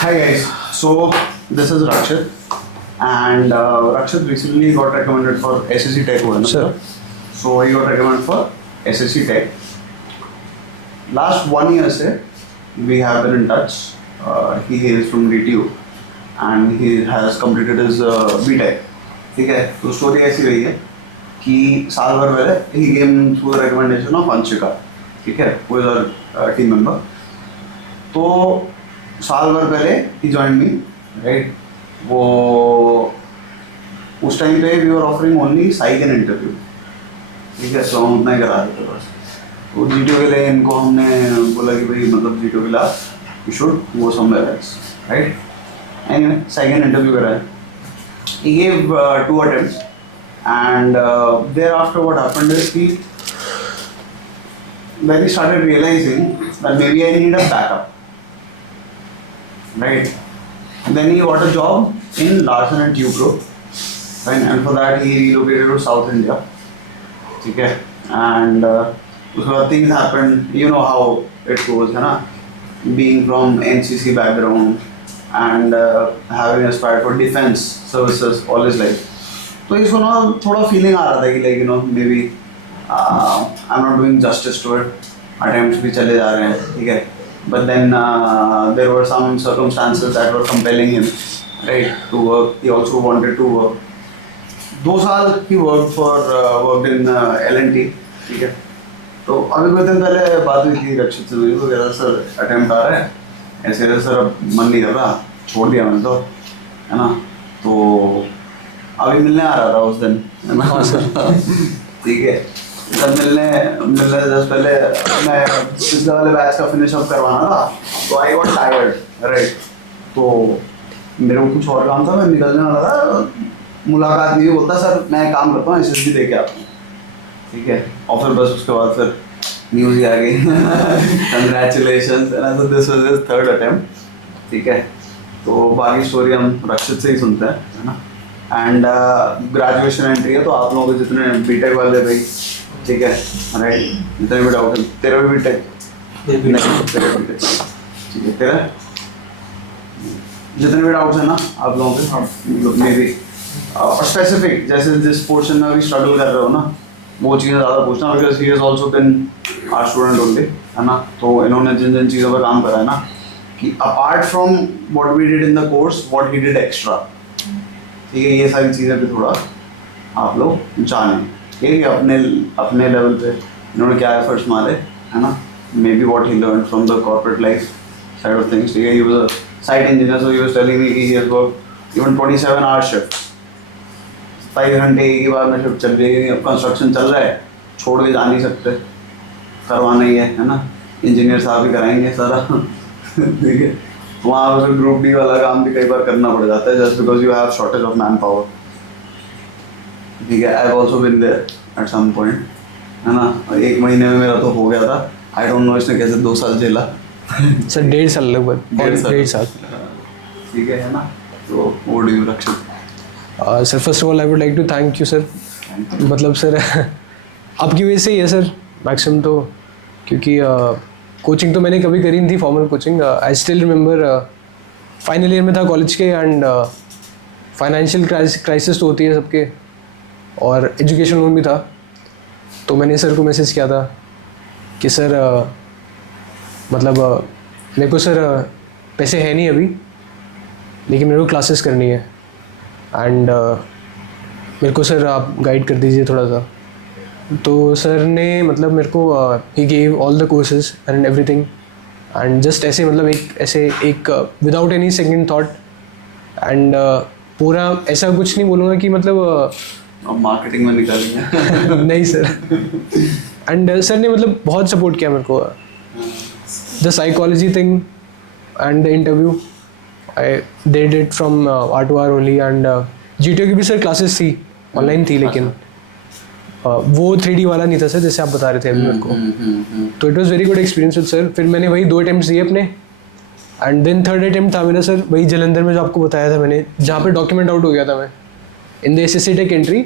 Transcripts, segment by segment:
Hi guys, so this is Rakshit and Rakshit recently got recommended for SSC Tech हुआ है ना? Sure. So he got recommended for SSC Tech. Last 1 year से we have been in touch. He hails from DTU and he has completed his BTech. ठीक है, तो story ऐसी रही है कि साल भर पहले he came through the recommendation of Anshika, ठीक है, who is our team member. तो साल भर पहले ही ज्वाइन मी राइट. वो उस टाइम पे we are offering only psych and interview, ठीक है, सो हम उतना ही करा देते बस. तो जीटीओ के लिए इनको हमने बोला कि भाई मतलब जीटीओ के लिए you should go somewhere else right. Anyway psych and interview करा है. He gave 2 attempts and thereafter what happened is कि when he started realizing that maybe I need a backup. Right, and then he got a job in Larsen and Toubro, right? And for that he relocated to South India. Okay, and उसके बाद things happened. You know how it goes, है ना? Being from NCC background and having aspired for defense services all his life. तो इसको ना थोड़ा feeling आ रहा था कि like you know maybe I'm not doing justice to it. Attempts भी चले जा रहे हैं, ठीक है. But then there were some circumstances that were compelling him, right, to work. He also wanted to work. 2 साल he worked in L&T, ठीक है. तो अभी कुछ दिन पहले बात हुई थी रक्षित से, मुझे तो कह रहा सर अटेम्प्ट आ रहा है ऐसे सर, अब मन नहीं कर रहा, छोड़ दिया मैंने तो, है ना. तो अभी मिलने आ रहा था उस दिन, है ना. ठीक है. जब मिलने जस्ट पहले मैं पिछले वाले बैच का फिनिश अप करवाना था, तो आई गॉट टायर्ड राइट. तो मेरे को कुछ और काम था, मैं निकलने वाला था, मुलाकात नहीं हुई. बोलता सर मैं काम करता हूँ, SSB देके आता हूँ, ठीक है. और फिर बस उसके बाद फिर न्यूज़ ही आ गई, congratulations. And this was his 3rd attempt, ठीक है. तो बाकी स्टोरी हम रक्षित से ही सुनते हैं, है ना. एंड ग्रेजुएशन एंट्री है, तो आप लोगों के जितने बीटेक वाले भाई, ठीक है, राइट, जितने भी डाउट है. तेरा भी बीटेक नहीं, तेरा बीटेक, ठीक है. तेरा जितने भी डाउट्स है ना आप लोगों के, मे बी स्पेसिफिक जैसे जिस पोर्शन में अभी स्ट्रगल कर रहे हो ना, वो चीज़ें ज़्यादा पूछना, because he has also been our student only, है ना. तो इन्होंने जिन जिन चीज़ों पर काम करा है ना, कि apart from what we did in the course, what he did extra, ठीक है, ये सारी चीज़ें भी थोड़ा आप लोग जानें, ठीक है. अपने लेवल पे इन्होंने क्या एफर्ट्स मारे, है ना. Maybe what he learn from the corporate life side of things, ठीक है. He was a site engineer, so he was telling me कि he has work even 27 hour shift, 27 घंटे एक ही बार में शिफ्ट चल रही है. अब कंस्ट्रक्शन चल रहा है, छोड़ के जा नहीं सकते, करवाना ही है ना. इंजीनियर साहब ही कराएंगे सारा, ठीक है. वहाँ पर ग्रुप डी वाला काम भी कई बार करना पड़ जाता है, just because you have shortage of manpower, ठीक है. I have also been there at some point, है ना. 1 महीने में मेरा तो हो गया था. आई डोंट नो इसने कैसे 2 साल झेला. सर 1.5 साल लगभग, 1.5 साल, ठीक है ना. तो वो D Rakshit. Sir first of all I would like to thank you sir. मतलब सर आपकी वजह से ही है सर मैक्सिमम तो, क्योंकि कोचिंग तो मैंने कभी करी नहीं थी, formal coaching. I still remember final year में था कॉलेज के, एंड फाइनेंशियल क्राइसिस तो होती है सबके, और एजुकेशन लोन भी था. तो मैंने सर को मैसेज किया था कि सर मतलब मेरे को सर पैसे है नहीं अभी, लेकिन मेरे को क्लासेस करनी है, एंड मेरे को सर आप गाइड कर दीजिए थोड़ा सा. तो सर ने मतलब मेरे को he gave all the courses and everything, and just ऐसे मतलब एक without any second thought, and पूरा ऐसा कुछ नहीं बोलूँगा कि मतलब मार्केटिंग में निकालेंगे. नहीं सर. एंड सर ने मतलब बहुत सपोर्ट किया मेरे को. The psychology thing and the interview I did it from R2R only. And GTO की भी सर क्लासेस थी, ऑनलाइन थी, लेकिन वो 3D वाला नहीं था सर, जैसे आप बता रहे थे अभी मेरे को. तो it was very good experience with sir. फिर मैंने वही 2 अटेम्प्ट्स दिए अपने, एंड देन 3rd अटेम्प्ट था मेरा सर वही जलंधर में जो आपको बताया था मैंने, जहाँ पे डॉक्यूमेंट आउट हो गया था मैं in the SSC Tech entry,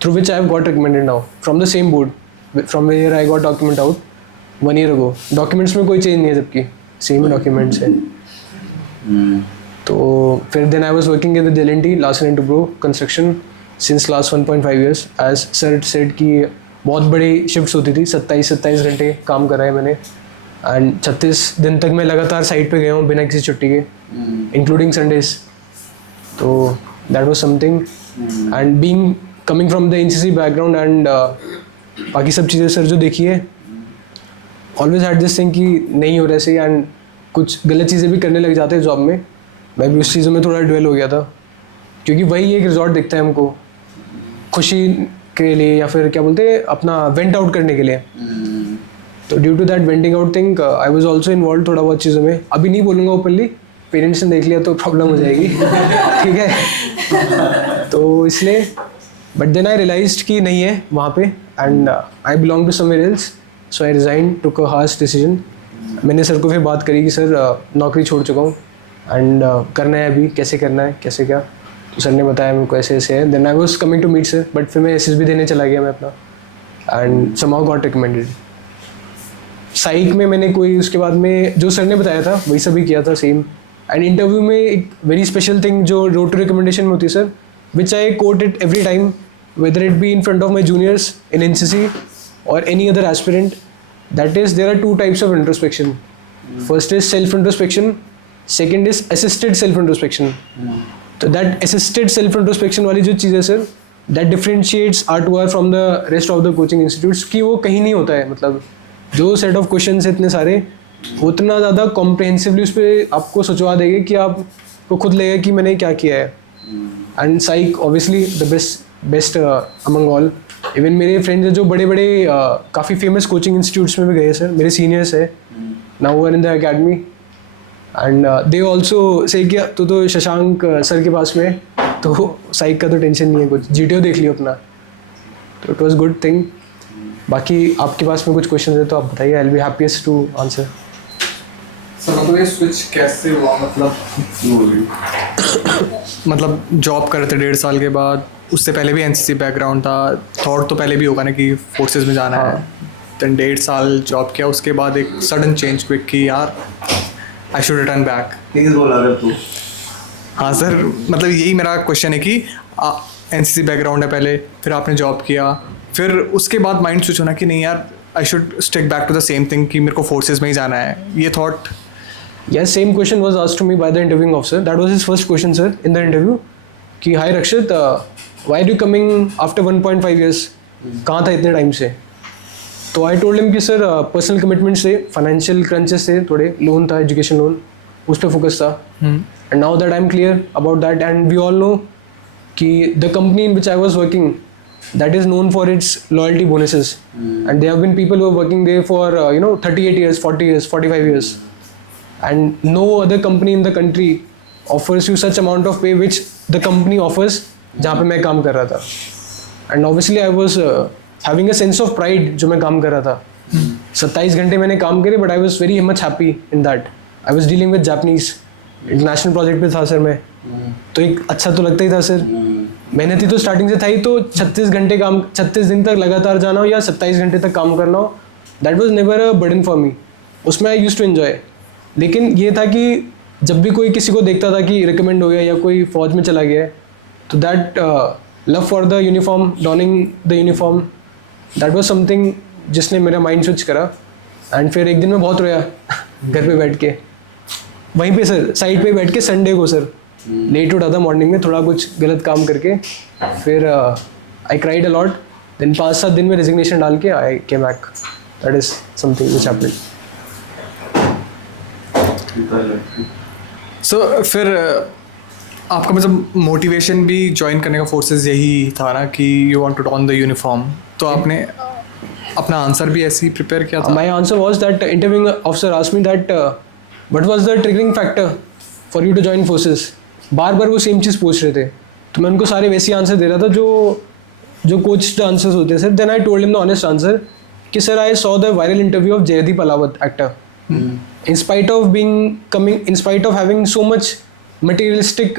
through which I have got recommended now from the same board from where I got document out 1 year ago. Documents में कोई change नहीं है, जबकि सेम डॉक्यूमेंट्स है. तो फिर then I was working with L&T Larsen & Toubro construction since last 1.5 years as sir said की बहुत बड़ी शिफ्ट्स होती थी, 27 घंटे काम करा है मैंने एंड 36 दिन तक मैं लगातार साइट पे गया हूँ बिना किसी छुट्टी के, इंक्लूडिंग संडेज. तो that was something and being coming from the NCC background and बाकी सब चीज़ें सर जो देखी है, ऑलवेज हैड दिस थिंग कि नहीं हो रहा सही एंड कुछ गलत चीज़ें भी करने लग जाते हैं जॉब में. मैं भी उस चीज़ों में थोड़ा ड्वेल हो गया था क्योंकि वही एक रिजॉर्ट दिखता है हमको खुशी के लिए या फिर क्या बोलते हैं अपना वेंट आउट करने के लिए. तो due to that venting out thing I was also involve थोड़ा बहुत चीज़ों में. अभी नहीं बोलूँगा ओपनली, पेरेंट्स ने देख लिया तो प्रॉब्लम हो जाएगी. ठीक है, तो इसलिए बट देन आई रियलाइज्ड कि नहीं है वहाँ पे and I belong to somewhere else, so I resign, took a harsh decision. मैंने सर को फिर बात करी कि सर नौकरी छोड़ चुका हूँ एंड करना है अभी, कैसे करना है कैसे क्या. तो सर ने बताया मेरे को ऐसे ऐसे है. Then I was coming to meet sir but फिर मैं SSB देने चला गया मैं अपना and somehow got recommended. Psych में मैंने कोई उसके बाद में जो सर ने बताया था वही सभी किया था सेम. एंड इंटरव्यू में एक वेरी स्पेशल थिंग जो रोड टू रिकमेंडेशन में होती है sir, which I quote it every time whether it be in front of my juniors in NCC or any other aspirant, that is there are two types of introspection. First is self introspection, second is assisted self introspection. So that assisted self introspection वाली जो चीज़ है sir, that differentiates R2R from the rest of the coaching institutes कि वो कहीं नहीं होता है. मतलब जो set of questions है इतने सारे, उतना ज़्यादा comprehensively उस पर आपको सोचवा देंगे कि आपको खुद लगेगा कि मैंने क्या किया है. And psych obviously the best among all. Even मेरे फ्रेंड्स हैं जो बड़े बड़े काफ़ी फेमस कोचिंग इंस्टीट्यूट्स में भी गए सर, मेरे सीनियर्स है now are in the academy and they also say किया तो शशांक सर के पास में, तो साइक का तो टेंशन नहीं है कुछ, GTO देख लियो अपना. तो इट वॉज गुड थिंग. बाकी आपके पास में कुछ क्वेश्चन है तो आप बताइए, I will be happiest to answer. Sir मतलब ये स्विच कैसे हुआ, मतलब जॉब कर रहे थे 1.5 साल के बाद, उससे पहले भी NCC बैकग्राउंड था, थॉट तो पहले भी होगा ना कि फोर्सेस में जाना है. देन 1.5 साल जॉब किया, उसके बाद एक सडन चेंज क्विक कि यार आई शुड रिटर्न बैक. ठीक बोला अगर तू. हाँ सर, मतलब यही मेरा क्वेश्चन है कि NCC बैकग्राउंड है पहले, फिर आपने जॉब किया, फिर उसके बाद माइंड स्विच होना कि नहीं यार I should stick back to the same thing कि मेरे को फोर्सेस में ही जाना है. ये thought. Yes, same question was asked to me by the interviewing officer. That was his first question, sir, in the interview. कि hi Rakshit, why are you coming after 1.5 years? कहाँ था इतने टाइम से? तो I told him कि sir personal commitments थे, financial crunches थे, थोड़े लोन था, एजुकेशन लोन, उस पर फोकस था. And now that I am clear about that and we all know कि the company in which I was working that is known for its loyalty bonuses, and there have been people who are working there for 38 years, 40 years, 45 years. And no other company in the country offers you such amount of pay which the company offers जहाँ पे मैं काम कर रहा था. And obviously I was having a sense of pride जो मैं काम कर रहा था. 27 घंटे मैंने काम करे but I was very much happy in that. I was dealing with Japanese international project पे था सर मैं, तो एक अच्छा तो लगता ही था सर. मेहनती तो स्टार्टिंग से था ही, तो 36 दिन तक लगातार जाना हो या 27 घंटे तक काम करना हो, that was never a burden for me. उसमें आई यूज्ड टू एंजॉय. लेकिन ये था कि जब भी कोई किसी को देखता था कि रिकमेंड हो गया या कोई फौज में चला गया है, तो that love for the uniform, dawning the uniform, that was something जिसने मेरा माइंड स्विच करा. एंड फिर एक दिन मैं बहुत रोया घर पे बैठ के, वहीं पे सर साइड पे बैठ के, संडे को सर लेट उठा था मॉर्निंग में थोड़ा कुछ गलत काम करके. फिर I cried a lot. Then 5-7 दिन में रेजिग्नेशन डाल के I came back. That is something which happened. So फिर आपका मतलब मोटिवेशन भी ज्वाइन करने का फोर्सेस यही था ना कि you want to don the uniform, तो आपने अपना आंसर भी ऐसे ही प्रिपेयर किया था? My answer was that interviewing officer asked me that what was the triggering factor for you to join forces. बार बार वो सेम चीज़ पूछ रहे थे, तो मैं उनको सारे वैसे आंसर दे रहा था जो कोच्ड आंसर्स होते हैं sir. Then I told him the honest answer कि sir I saw the viral interview of Jaideep Ahlawat actor. In spite of having so much materialistic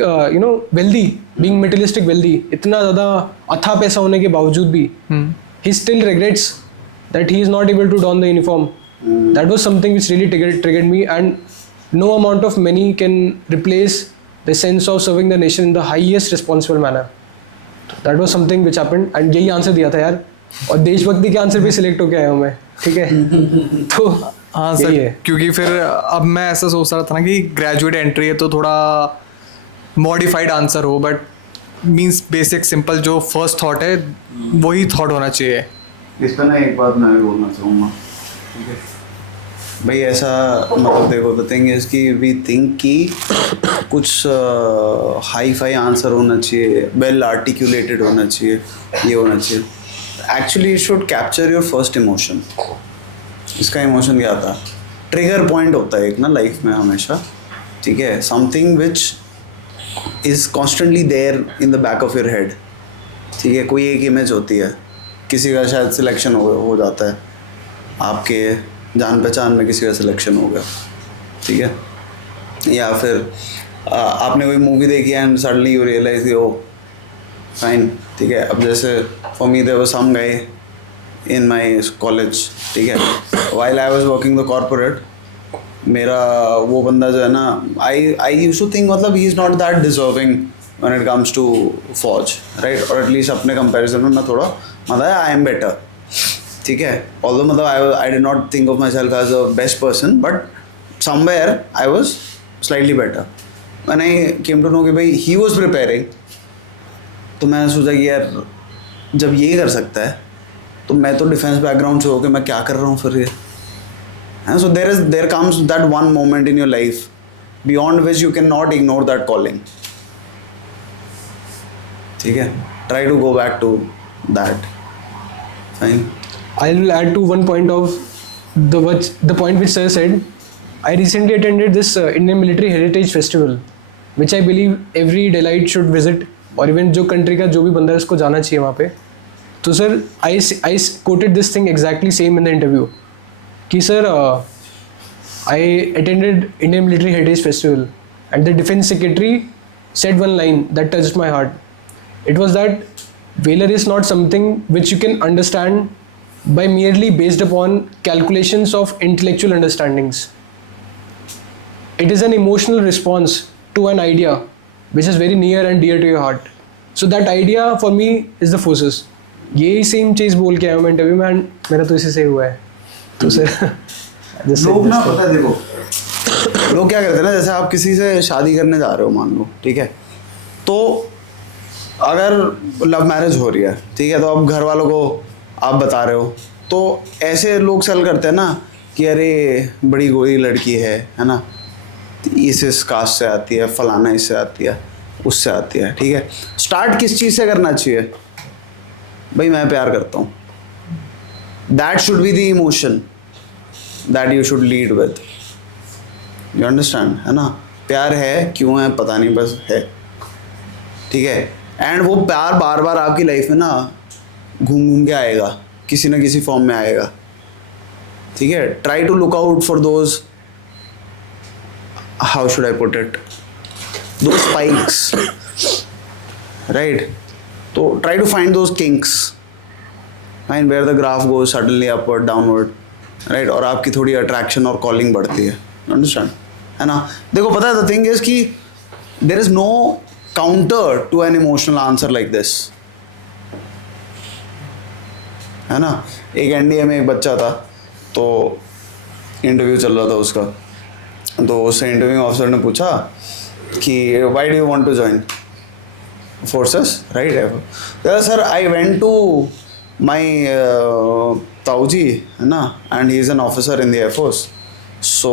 wealthy, being materialistic wealthy, इतना ज़्यादा अथा पैसा होने के बावजूद भी he still regrets that he is not able to don the uniform. That was something which really triggered me, and no amount of money can replace the sense of serving the nation in the highest responsible manner. That was something which happened and यही answer दिया था यार, और देशभक्ति के answer पे select होके आया हूँ मैं, ठीक है. तो हाँ यही सर, है. क्योंकि फिर अब मैं ऐसा सोच रहा था ना कि ग्रेजुएट एंट्री है तो थोड़ा मॉडिफाइड आंसर हो, बट मींस बेसिक सिंपल जो फर्स्ट थॉट है वही थॉट होना चाहिए. इस पर ना एक बात मैं भी बोलना चाहूँगा, ठीक है भाई. ऐसा मतलब देखो, द थिंग इज कि वी थिंक कि कुछ हाई फाई आंसर होना चाहिए, वेल आर्टिकुलेटेड होना चाहिए, ये होना चाहिए. Actually it should capture your first emotion. इसका इमोशन क्या था? ट्रिगर पॉइंट होता है एक ना लाइफ में हमेशा, ठीक है. Something which is constantly there in the back of your head, ठीक है. कोई एक इमेज होती है, किसी का शायद सिलेक्शन हो जाता है, आपके जान पहचान में किसी का सिलेक्शन हो गया, ठीक है. या फिर आपने कोई मूवी देखी एंड सडनली यू रियलाइज कि ओ फाइन, ठीक है. अब जैसे for me there was some guy in my college, ठीक है. While I was working the corporate, मेरा वो बंदा जो है ना, आई यूज्ड टू थिंक मतलब he is not that deserving when it comes to फौज, राइट. और एटलीस्ट अपने कंपैरिजन में मैं थोड़ा मतलब आई एम बेटर, ठीक है. ऑल्दो मतलब I did not think of myself as a best person, but somewhere I was slightly better. When I came to know कि भाई ही वॉज प्रिपेयरिंग, तो मैंने सोचा कि यार जब ये कर सकता है तो मैं तो डिफेंस बैकग्राउंड से होकर मैं क्या कर रहा हूँ फिर ये. So there comes that one moment in your life beyond which you can not ignore that calling, ठीक है. Try to go back to that. Fine. I will add to one point of the point which sir said. I recently attended this Indian Military Heritage Festival, which I believe every Delite should visit, और even जो country का जो भी बंदा है उसको जाना चाहिए वहाँ पे. तो sir I quoted this thing exactly same in the interview कि sir I attended Indian Military Heritage Festival and the Defense Secretary said one line that touched my heart. It was that valor is not something which you can understand by merely based upon calculations of intellectual understandings. It is an emotional response to an idea which is very near and dear to your heart. So that idea for me is the forces. यही same चीज़ बोल के आया हूँ मैं interview में, and मेरा तो इसी से हुआ है. तो सर लोग ना पता है, देखो लोग क्या करते हैं ना, जैसे आप किसी से शादी करने जा रहे हो मान लो, ठीक है. तो अगर लव मैरिज हो रही है, ठीक है, तो अब घर वालों को आप बता रहे हो, तो ऐसे लोग सेल करते हैं ना कि अरे बड़ी गोरी लड़की है ना, इस कास्ट से आती है, फलाना इससे आती है, उससे आती है, ठीक है. स्टार्ट किस चीज़ से करना चाहिए? भाई मैं प्यार करता हूँ. That should be the emotion that you should lead with. You understand, है ना. प्यार है, क्यों है पता नहीं, बस है, ठीक है. एंड वो प्यार बार बार आपकी लाइफ में ना घूम के आएगा, किसी ना किसी फॉर्म में आएगा, ठीक है. Try to look out for those, how should I put it, दो स्पाइक्स, राइट. तो try to find those kinks, find where the graph goes suddenly upward downward, right. और आपकी थोड़ी अट्रैक्शन और कॉलिंग बढ़ती है. अंडरस्टैंड, है ना. देखो पता है द थिंग इज कि there is no counter to an emotional answer like this, है ना. एक एनडीए में एक बच्चा था, तो इंटरव्यू चल रहा था उसका, तो उससे इंटरव्यू ऑफिसर ने पूछा कि why do you want to join forces, right. Sir I went to my ताऊजी, है ना, and he is an officer in the air force. So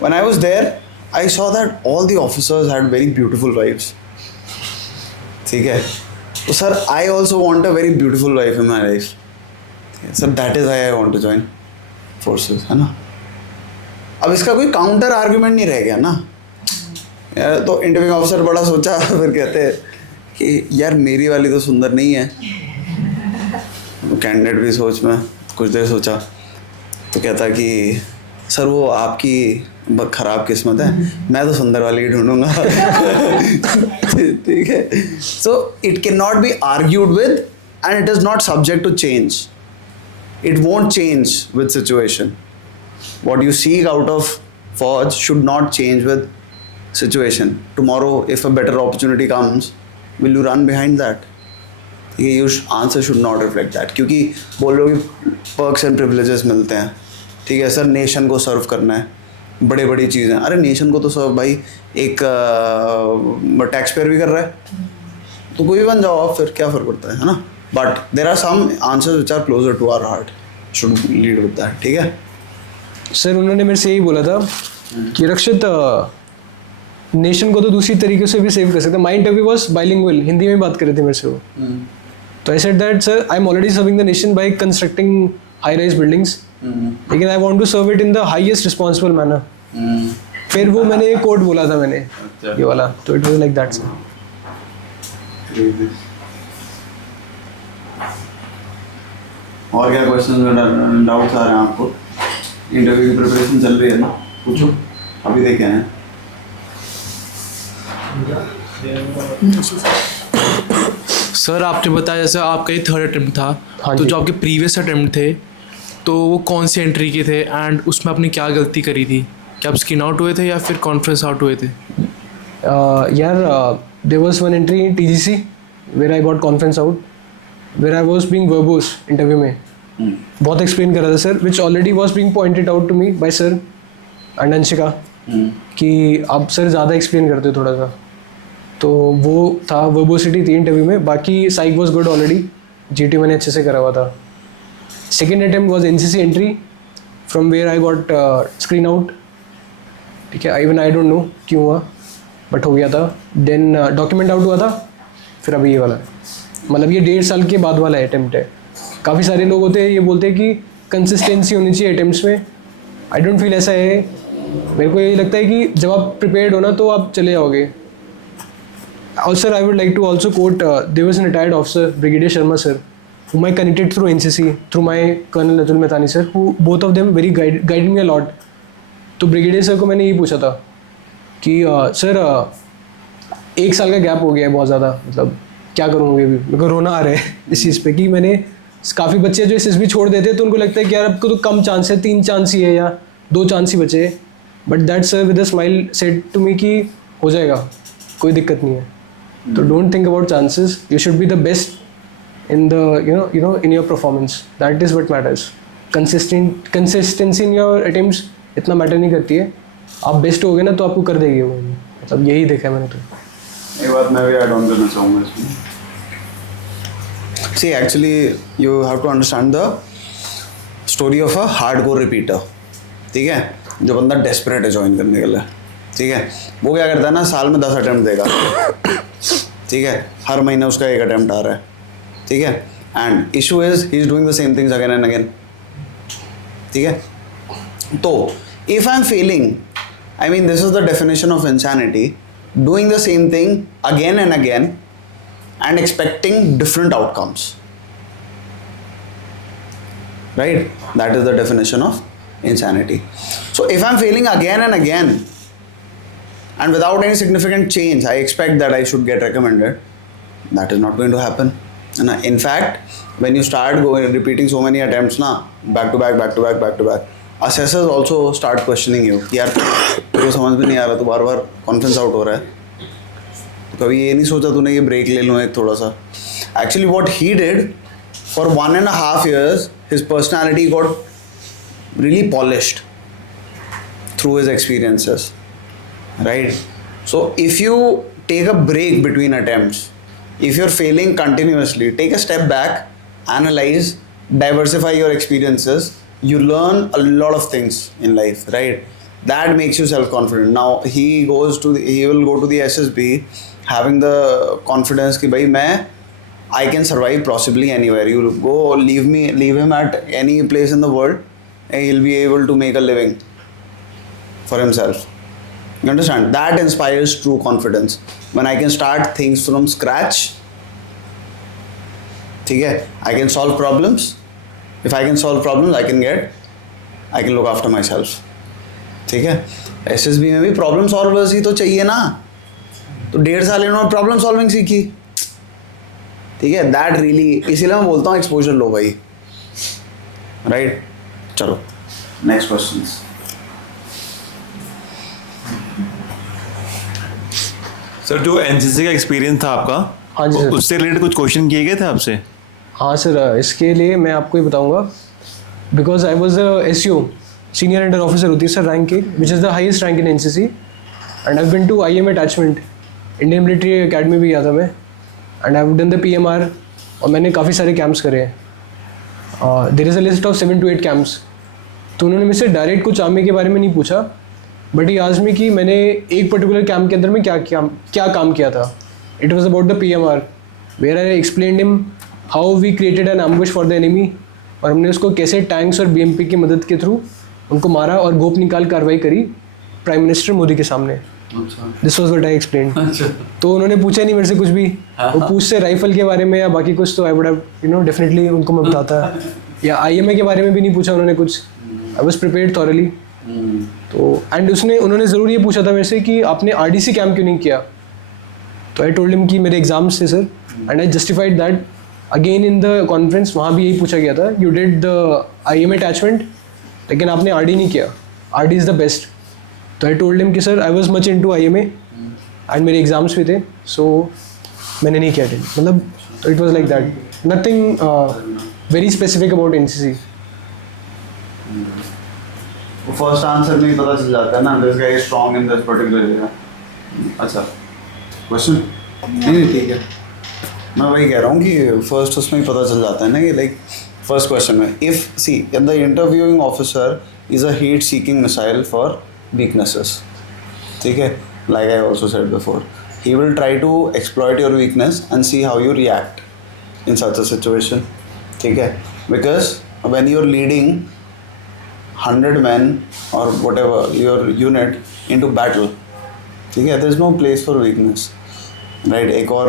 when I was there I saw that all the officers had very beautiful wifes, ठीक है. तो sir I also want a very beautiful wife in my life. Sir that is why I want to join forces, है ना. अब इसका कोई counter argument नहीं रह गया ना यार. तो इंटरव्यू ऑफिसर बड़ा सोचा, फिर कहते कि यार मेरी वाली तो सुंदर नहीं है. कैंडिडेट भी सोच में कुछ देर सोचा, तो कहता कि सर वो आपकी ख़राब किस्मत है, मैं तो सुंदर वाली ही ढूंढूंगा. ठीक है. So it can not be argued with and it is not subject to change. It won't change with situation. What you seek out of Forge should not change with situation. Tomorrow, if a better opportunity comes, will you run behind that? ये answer should not reflect that, क्योंकि बोल रहे हो कि perks and privileges मिलते हैं, ठीक है सर, नेशन को सर्व करना है, बड़े बड़ी चीज़ें, अरे नेशन को तो सर्व भाई एक टैक्स पेयर भी कर रहा है, तो कोई भी बन जाओ आप, फिर क्या फ़र्क पड़ता है ना. But there are some answers which are closer to our heart, should lead with that. ठीक है सर, उन्होंने मेरे से यही बोला था कि रक्षित नेशन को तो दूसरी तरीके से भी सेव कर सकते हैं. My interview was bilingual, Hindi में बात कर रहे थे मेरे से वो. तो I said that sir I am already serving the nation by constructing high rise buildings, लेकिन I want to serve it in the highest responsible manner. फिर वो मैंने एक कोट बोला था मैंने, ये वाला, तो it was like that sir. और क्या क्वेश्चन डाउट्स आ रहे हैं आपको? इंटरव्यू की प्रिपरेशन चल रही है ना, पूछो, अभी देखे हैं. सर आपने बताया जैसे आपका ये थर्ड अटेम्प्ट था, हाँ तो जी. जो आपके प्रीवियस अटेम्प्ट थे तो वो कौन सी एंट्री के थे एंड उसमें आपने क्या गलती करी थी? क्या आप स्किन आउट हुए थे या फिर कॉन्फ्रेंस आउट हुए थे? यार there was one entry in TGC where I got conference out, where I was being verbose interview में. बहुत एक्सप्लेन कर रहा था sir, which already was being pointed out to me by sir and Anshika कि आप सर ज़्यादा explain करते हो थोड़ा सा. तो वो था, वर्बोसिटी थी इंटरव्यू में. बाकी psych was good already, GT मैंने अच्छे से करा हुआ था. Second attempt was NCC entry from where I got screen out. ठीक है, इवन आई डोंट नो क्यों हुआ, बट हो गया था. देन डॉक्यूमेंट आउट हुआ था, फिर अभी ये वाला है. मतलब ये 1.5 साल के बाद वाला अटेम्प्ट है. काफ़ी सारे लोग होते हैं ये बोलते हैं कि कंसिस्टेंसी होनी चाहिए अटेम्प्ट्स में. आई डोंट फील ऐसा है. मेरे को यही लगता है कि जब आप प्रिपेयर्ड हो ना तो आप चले जाओगे. और sir I would like to also quote, there was an retired officer brigadier Sharma sir whom I connected through NCC through my Colonel Atul Mehtani sir, who both of them very guided me a lot. तो brigadier sir को मैंने यही पूछा था कि sir 1 साल का gap हो गया है बहुत ज़्यादा, मतलब क्या करूँगी अभी. मेरे को रोना आ रहा है इस चीज़ पे कि मैंने काफ़ी बच्चे जो SSB छोड़ देते हैं तो उनको लगता है कि यार अब तो कम चांस है, 3 चांस ही है या 2 चांस ही बचे. But that sir with a smile said to me कि हो जाएगा, कोई दिक्कत नहीं है. तो don't think about chances, you should be the best in the you know in your performance. That is what matters. Consistency in your attempts इतना matter नहीं करती है. आप बेस्ट हो गए ना तो आपको कर देगी वो. मतलब यही देखा है मैंने. तो एक बात मैं भी ऐड ऑन करना चाहूँगा इसमें. See, actually you have to understand the story of a hardcore repeater. ठीक है, जो बंदा डेस्परेट है ज्वाइन करने के लिए, ठीक है, वो क्या करता है ना, साल में 10 अटेम्प्ट देगा. ठीक है, हर महीने उसका 1 अटेम्प्ट आ रहा है. ठीक है, and issue is he is doing the same things again and again. ठीक है, तो if I am Fehling, I mean this is the definition of insanity, doing the same thing again and again and expecting different outcomes. Right, that is the definition of insanity. So if I am Fehling again and again and without any significant change I expect that I should get recommended, that is not going to happen. And in fact, when you start repeating so many attempts na, back to back, assessors also start questioning you. यार तेरे समझ में नहीं आ रहा, तो बार बार conference out हो रहा है, तो कभी ये नहीं सोचा तूने कि ब्रेक ले लूँ एक थोड़ा सा. Actually what he did for 1.5 years, his personality got really polished through his experiences. Right? So if you take a break between attempts, if you're failing continuously, take a step back, analyze, diversify your experiences, you learn a lot of things in life, right? That makes you self-confident. Now he will go to the SSB having the confidence कि भाई I can survive possibly anywhere. You go leave him at any place in the world and he'll be able to make a living for himself. You understand? That inspires true confidence. When I can start things from scratch, ठीक है, I can solve problems. If I can solve problems, I can look after myself. ठीक है, SSB में भी problem solvers ही तो चाहिए ना, तो 1.5 साल इन्होंने प्रॉब्लम सॉल्विंग सीखी. ठीक है, दैट रियली, इसीलिए मैं बोलता हूँ एक्सपोजर लो भाई. राइट, चलो नेक्स्ट क्वेश्चन. सर जो एनसीसी का एक्सपीरियंस था आपका, हाँ जी सर। उससे रिलेटेड कुछ क्वेश्चन किए गए थे आपसे? हाँ सर, इसके लिए मैं आपको ही बताऊंगा, because I was SEO, senior under officer होती है सर रैंक की, which is the highest rank in NCC, and I been to IM attachment, Indian military academy भी गया था मैं, and I have done the PMR, और मैंने काफ़ी सारे कैंप्स करे हैं। There is a list of 7 to 8 camps. तो उन्होंने मुझसे डायरेक्ट कुछ आर्मी के बारे में नहीं पूछा, बट ही आस्क्ड मी कि मैंने एक पर्टिकुलर कैंप के अंदर में क्या काम किया था। It was about the PMR, where I explained him how we created an ambush for the enemy, और हमने उसको कैसे टैंक्स और BMP की मदद के थ्रू उनको मारा और गोप निकाल कार्रवाई करी प्राइम मिनिस्टर मोदी के सामने। This was what I explain. तो उन्होंने पूछा नहीं मेरे से कुछ भी, वो पूछते राइफल के बारे में या बाकी कुछ, तो आई वुड हैव डेफिनेटली उनको मैं बताता, या IMA के बारे में भी नहीं पूछा उन्होंने कुछ। I was prepared thoroughly. तो एंड उन्होंने ज़रूर ये पूछा था मेरे से कि आपने RDC कैंप क्यों नहीं किया। तो आई टोल्ड हिम कि मेरे एग्जाम्स थे sir, and I justified that again in the conference. वहाँ भी यही पूछा गया था, you did the IMA attachment लेकिन आपने RD नहीं किया, RD इज़ द बेस्ट। तो आई टोल्ड हिम कि sir I was much into IMA and मेरे एग्जाम्स भी थे, सो मैंने नहीं किया अटेंड। मतलब it was like that, nothing very specific about NCC। First answer में ही पता चल जाता है ना, this guy is strong in this particular area. अच्छा क्वेश्चन नहीं ठीक है, मैं वही कह रहा हूँ कि फर्स्ट उसमें ही पता चल जाता है ना कि लाइक फर्स्ट क्वेश्चन में, if see in the interviewing officer is a heat seeking missile for weaknesses, ठीक है, like I also said before, he will try to exploit your weakness and see how you react in such a situation, ठीक है, because when you are leading 100 men or whatever your unit into battle, ठीक है, there is no place for weakness, right? एक और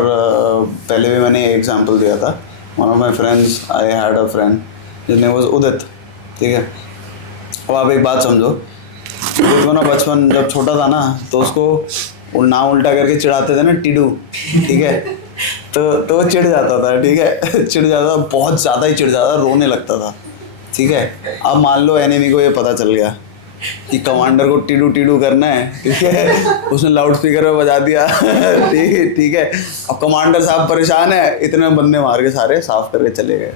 पहले भी मैंने ये एग्जांपल दिया था, one of my friends, I had a friend, his name was उदित, ठीक है। अब आप एक बात समझो, उदित को ना बचपन जब छोटा था ना, तो उसको नाम उल्टा करके चिढ़ाते थे ना, टिडू, ठीक है, तो वो चिढ़ जाता था, ठीक है, चिढ़ जाता, बहुत ज़्यादा ही चिढ़ जाता, रोने लगता था, ठीक है। अब मान लो एनिमी को ये पता चल गया कि कमांडर को टिडू टिडू करना है, ठीक है, उसने लाउड स्पीकर में बजा दिया, ठीक है। अब कमांडर साहब परेशान है, इतने बंदे मार के सारे साफ करके चले गए।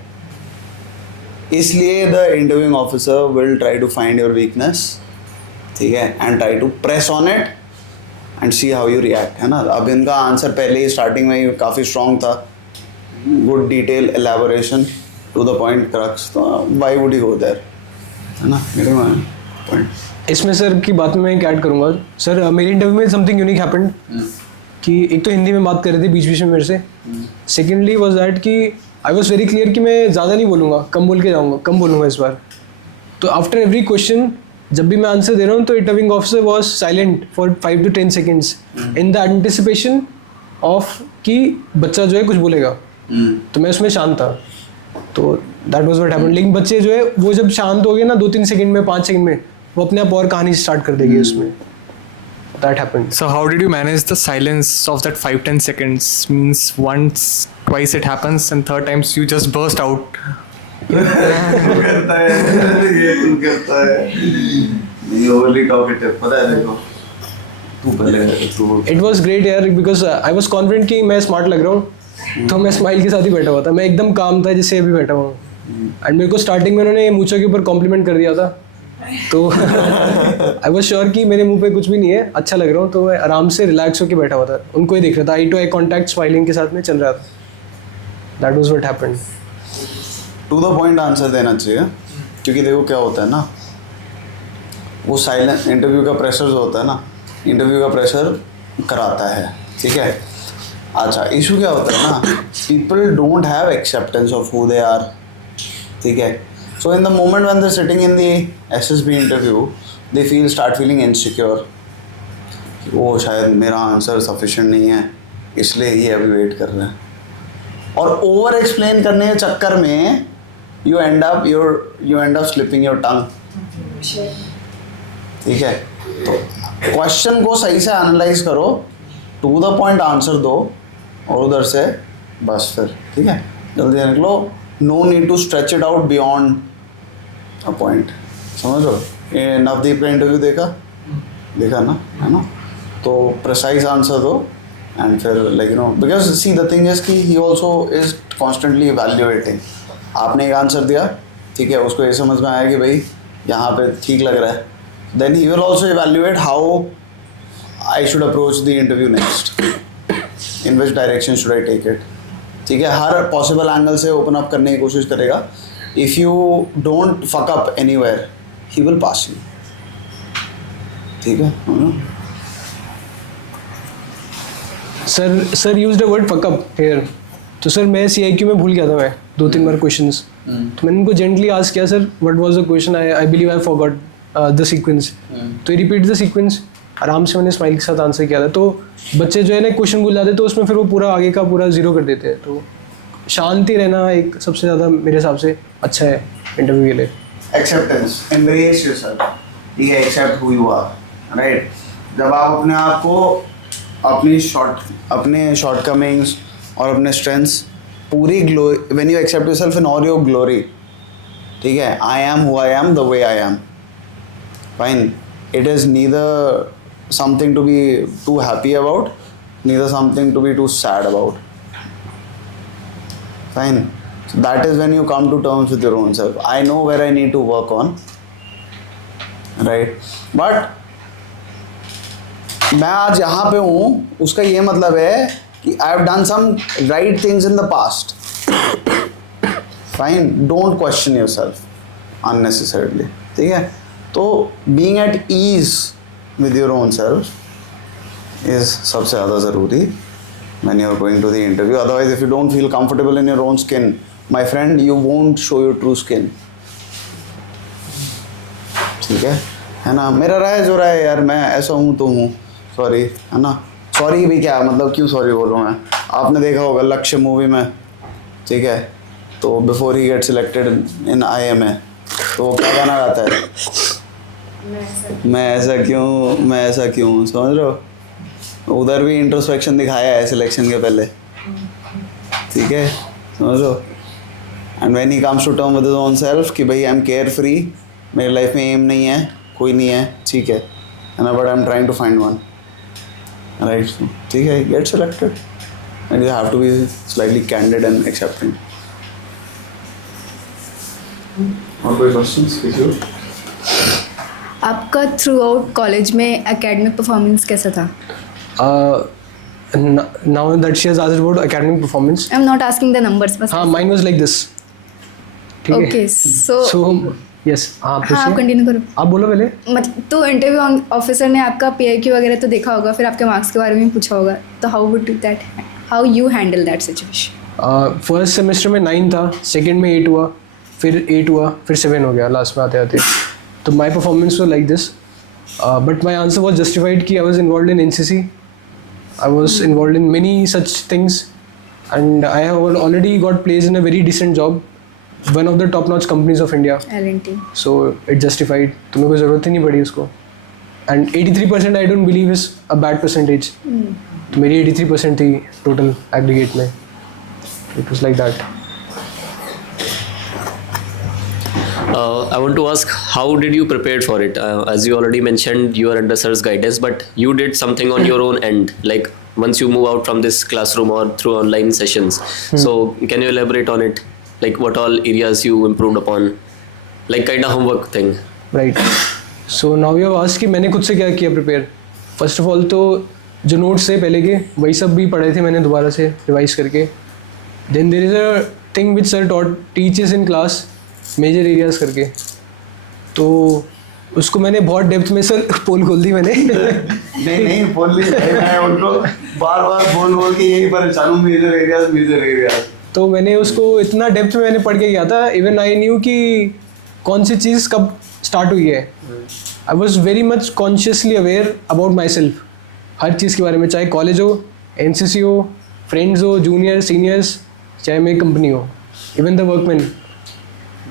इसलिए the interviewing officer will try to find your weakness, ठीक है, and try to press on it and see how you react, है ना। अब इनका आंसर पहले ही स्टार्टिंग में ही काफ़ी स्ट्रॉन्ग था, good detail elaboration to the point crux, तो why would he go there, है ना, मेरे पॉइंट। इसमें सर की बात में मैं क्या ऐड करूँगा सर, मेरे इंटरव्यू में समथिंग यूनिक हैपेंड कि एक तो हिंदी में बात कर रहे थे बीच बीच में मेरे से, सेकेंडली वॉज दैट कि आई वॉज वेरी क्लियर कि मैं ज़्यादा नहीं बोलूँगा, कम बोल के जाऊँगा, कम बोलूँगा इस बार। तो आफ्टर एवरी क्वेश्चन जब भी मैं आंसर दे रहा हूँ तो interviewing officer was silent for 5 to 10 seconds in the anticipation of कि बच्चा जो है कुछ बोलेगा, तो मैं उसमें शांत था। तो दैट वाज व्हाट हैपेंड। लेकिन बच्चे जो है वो जब शांत हो गए ना 2-3 सेकंड में, 5 सेकंड में, वो अपने आप और कहानी स्टार्ट कर देगी उसमें। That happened. So how did you manage the silence of that 5-10 seconds? Means once, twice it happens, and third times you just burst out. करता है ये तू करता है, नहीं ओवरली टॉकेटिव, पता है देखो, तू पहले तू। इट वाज ग्रेट यार, बिकॉज आई वाज कॉन्फिडेंट कि मैं स्मार्ट लग रहा हूँ, तो मैं स्माइल के साथ ही बैठा हुआ था, मैं एकदम काम था जिससे अभी बैठा हुआ हूँ। एंड मेरे को स्टार्टिंग में उन्होंने मूंछों के ऊपर कॉम्प्लीमेंट कर दिया था, तो आई वाज श्योर कि मेरे मुंह पे कुछ भी नहीं है, अच्छा लग रहा हूँ, तो मैं आराम से रिलैक्स होकर बैठा हुआ था, उनको ही देख रहा था, eye to eye contact smiling के साथ में चल रहा था। That was what happened. To the point answer देना चाहिए, क्योंकि देखो क्या होता है ना, वो साइलेंट इंटरव्यू का प्रेशर जो होता है ना, इंटरव्यू का प्रेशर कराता है, ठीक है। अच्छा, इशू क्या होता है ना, people don't have acceptance of who they are, ठीक है। So in the moment when they sitting in the SSB interview, they start feeling insecure, वो शायद मेरा आंसर सफिशिएंट नहीं है, इसलिए ये अभी वेट कर रहे हैं, और ओवर एक्सप्लेन करने के चक्कर में you end up slipping your tongue, ठीक है। तो क्वेश्चन को सही से एनालाइज करो, टू द पॉइंट आंसर दो, और उधर से बस फिर ठीक है जल्दी निकलो, no need to stretch it out beyond a point, समझ लो। ये नवदीप का इंटरव्यू देखा ना, है ना, तो प्रिसाइज आंसर दो, एंड फिर like you know because see the thing is कि he also is constantly evaluating. आपने एक आंसर दिया, ठीक है, उसको ये समझ में आया कि भाई यहाँ पे ठीक लग रहा है, then he will also evaluate how I should approach the interview next, in which direction should I take it. ठीक है, हर पॉसिबल एंगल से ओपन अप करने की कोशिश करेगा. If you don't fuck up anywhere he will pass you. ठीक है. Sir used the word fuck up here. तो सर मैं CIQ में भूल गया था, मैं 2-3 बार क्वेश्चंस. तो मैंने उनको जेंटली आस्क किया, sir what was the question, I believe I forgot the sequence. तो ही रिपीट द सीक्वेंस. आराम से मैंने स्माइल के साथ आंसर किया था. तो बच्चे जो है ना क्वेश्चन भूल जाते, तो उसमें फिर वो पूरा आगे का पूरा जीरो कर देते हैं. तो शांति रहना एक सबसे ज़्यादा मेरे हिसाब से अच्छा है इंटरव्यू के लिए. Acceptance, embrace yourself. ठीक है, accept who you are, right. जब आप अपने आप को अपने शॉर्टकमिंग्स और अपने स्ट्रेंथ्स पूरी when you accept yourself in all your glory, ठीक है, I am who I am the way I am, fine. It is neither something to be too happy about, neither something to be too sad about. Fine. So that is when you come to terms with your own self. I know where I need to work on, right? But मैं आज यहाँ पे हूँ, उसका ये मतलब है कि I have done some right things in the past. Fine. Don't question yourself unnecessarily. ठीक है? तो being at ease with your own self is सबसे ज़्यादा ज़रूरी when you are going to the interview. Otherwise, if you don't feel comfortable in your own skin, my friend, you won't show your true skin. ठीक है ना. मेरा रहा है जो रहा है यार, मैं ऐसा हूँ तो हूँ, सॉरी, है ना. सॉरी भी क्या मतलब, क्यों सॉरी बोलूँ मैं. आपने देखा होगा लक्ष्य मूवी में, ठीक है, तो before he get selected in IMA तो वो क्या गाना गाता है, मैं ऐसा क्यों, समझ रहे हो. उधर भी इंट्रोस्पेक्शन दिखाया है सिलेक्शन के पहले, ठीक है, समझ रहे हो. And when he comes to term with his own self कि भाई आई एम केयर फ्री, मेरी लाइफ में एम नहीं है, कोई नहीं है, ठीक है ना, but I am trying to find one, right. ठीक है, get selected and you have to be slightly candid and accepting. और कोई क्वेश्चंस किसी? आपका थ्रू आउट कॉलेज में एकेडमिक परफॉर्मेंस कैसा था? Now that she has asked about academic performance, I am not asking the numbers बस. हाँ, mine was like this. ठीक है. Okay, so yes. हाँ, आप पूछिए. कंटिन्यू करो. आप बोलो पहले. मतलब तो इंटरव्यू ऑफिसर ने आपका PIQ वगैरह तो देखा होगा, फिर आपके मार्क्स के बारे में पूछा होगा, तो how you handle that situation? First semester में 9 था, सेकेंड में 8 हुआ, फिर 8 हुआ, फिर 7 हो गया लास्ट में आते आते. तो my performance was like this, but my answer was justified कि I was involved in NCC, I was involved in many such things, and I have already got placed in a very decent job, one of the top notch companies of India. L&T. So it justified. तो मेरे को ज़रूरत ही नहीं पड़ी उसको. And 83% I don't believe is a bad percentage. तो मेरी 83% थी total aggregate में. It was like that. I want to ask, how did you prepare for it? As you already mentioned, you are under sir's guidance, but you did something on your own end, like once you move out from this classroom or through online sessions. So can you elaborate on it? Like what all areas you improved upon? Like kind of homework thing. Right. So now you have asked कि मैंने खुद से क्या किया prepare. First of all तो जो notes थे पहले के वही सब भी पढ़े थे मैंने दोबारा से रिवाइज करके. Then there is a thing which sir teachers in class, major areas करके, तो उसको मैंने बहुत डेप्थ में सर पोल खोल दी मैंने. नहीं बोल ली मैं उनको बार बोल के यही परेशान हूँ, मेजर एरियाज. तो मैंने उसको इतना डेप्थ में मैंने पढ़ के गया था, इवन आई न्यू कि कौन सी चीज़ कब स्टार्ट हुई है. I was very much consciously aware about myself, हर चीज़ के बारे में, चाहे कॉलेज हो, NCC हो, फ्रेंड्स हो, जूनियर सीनियर्स, चाहे मेरी कंपनी हो, इवन द वर्कमैन,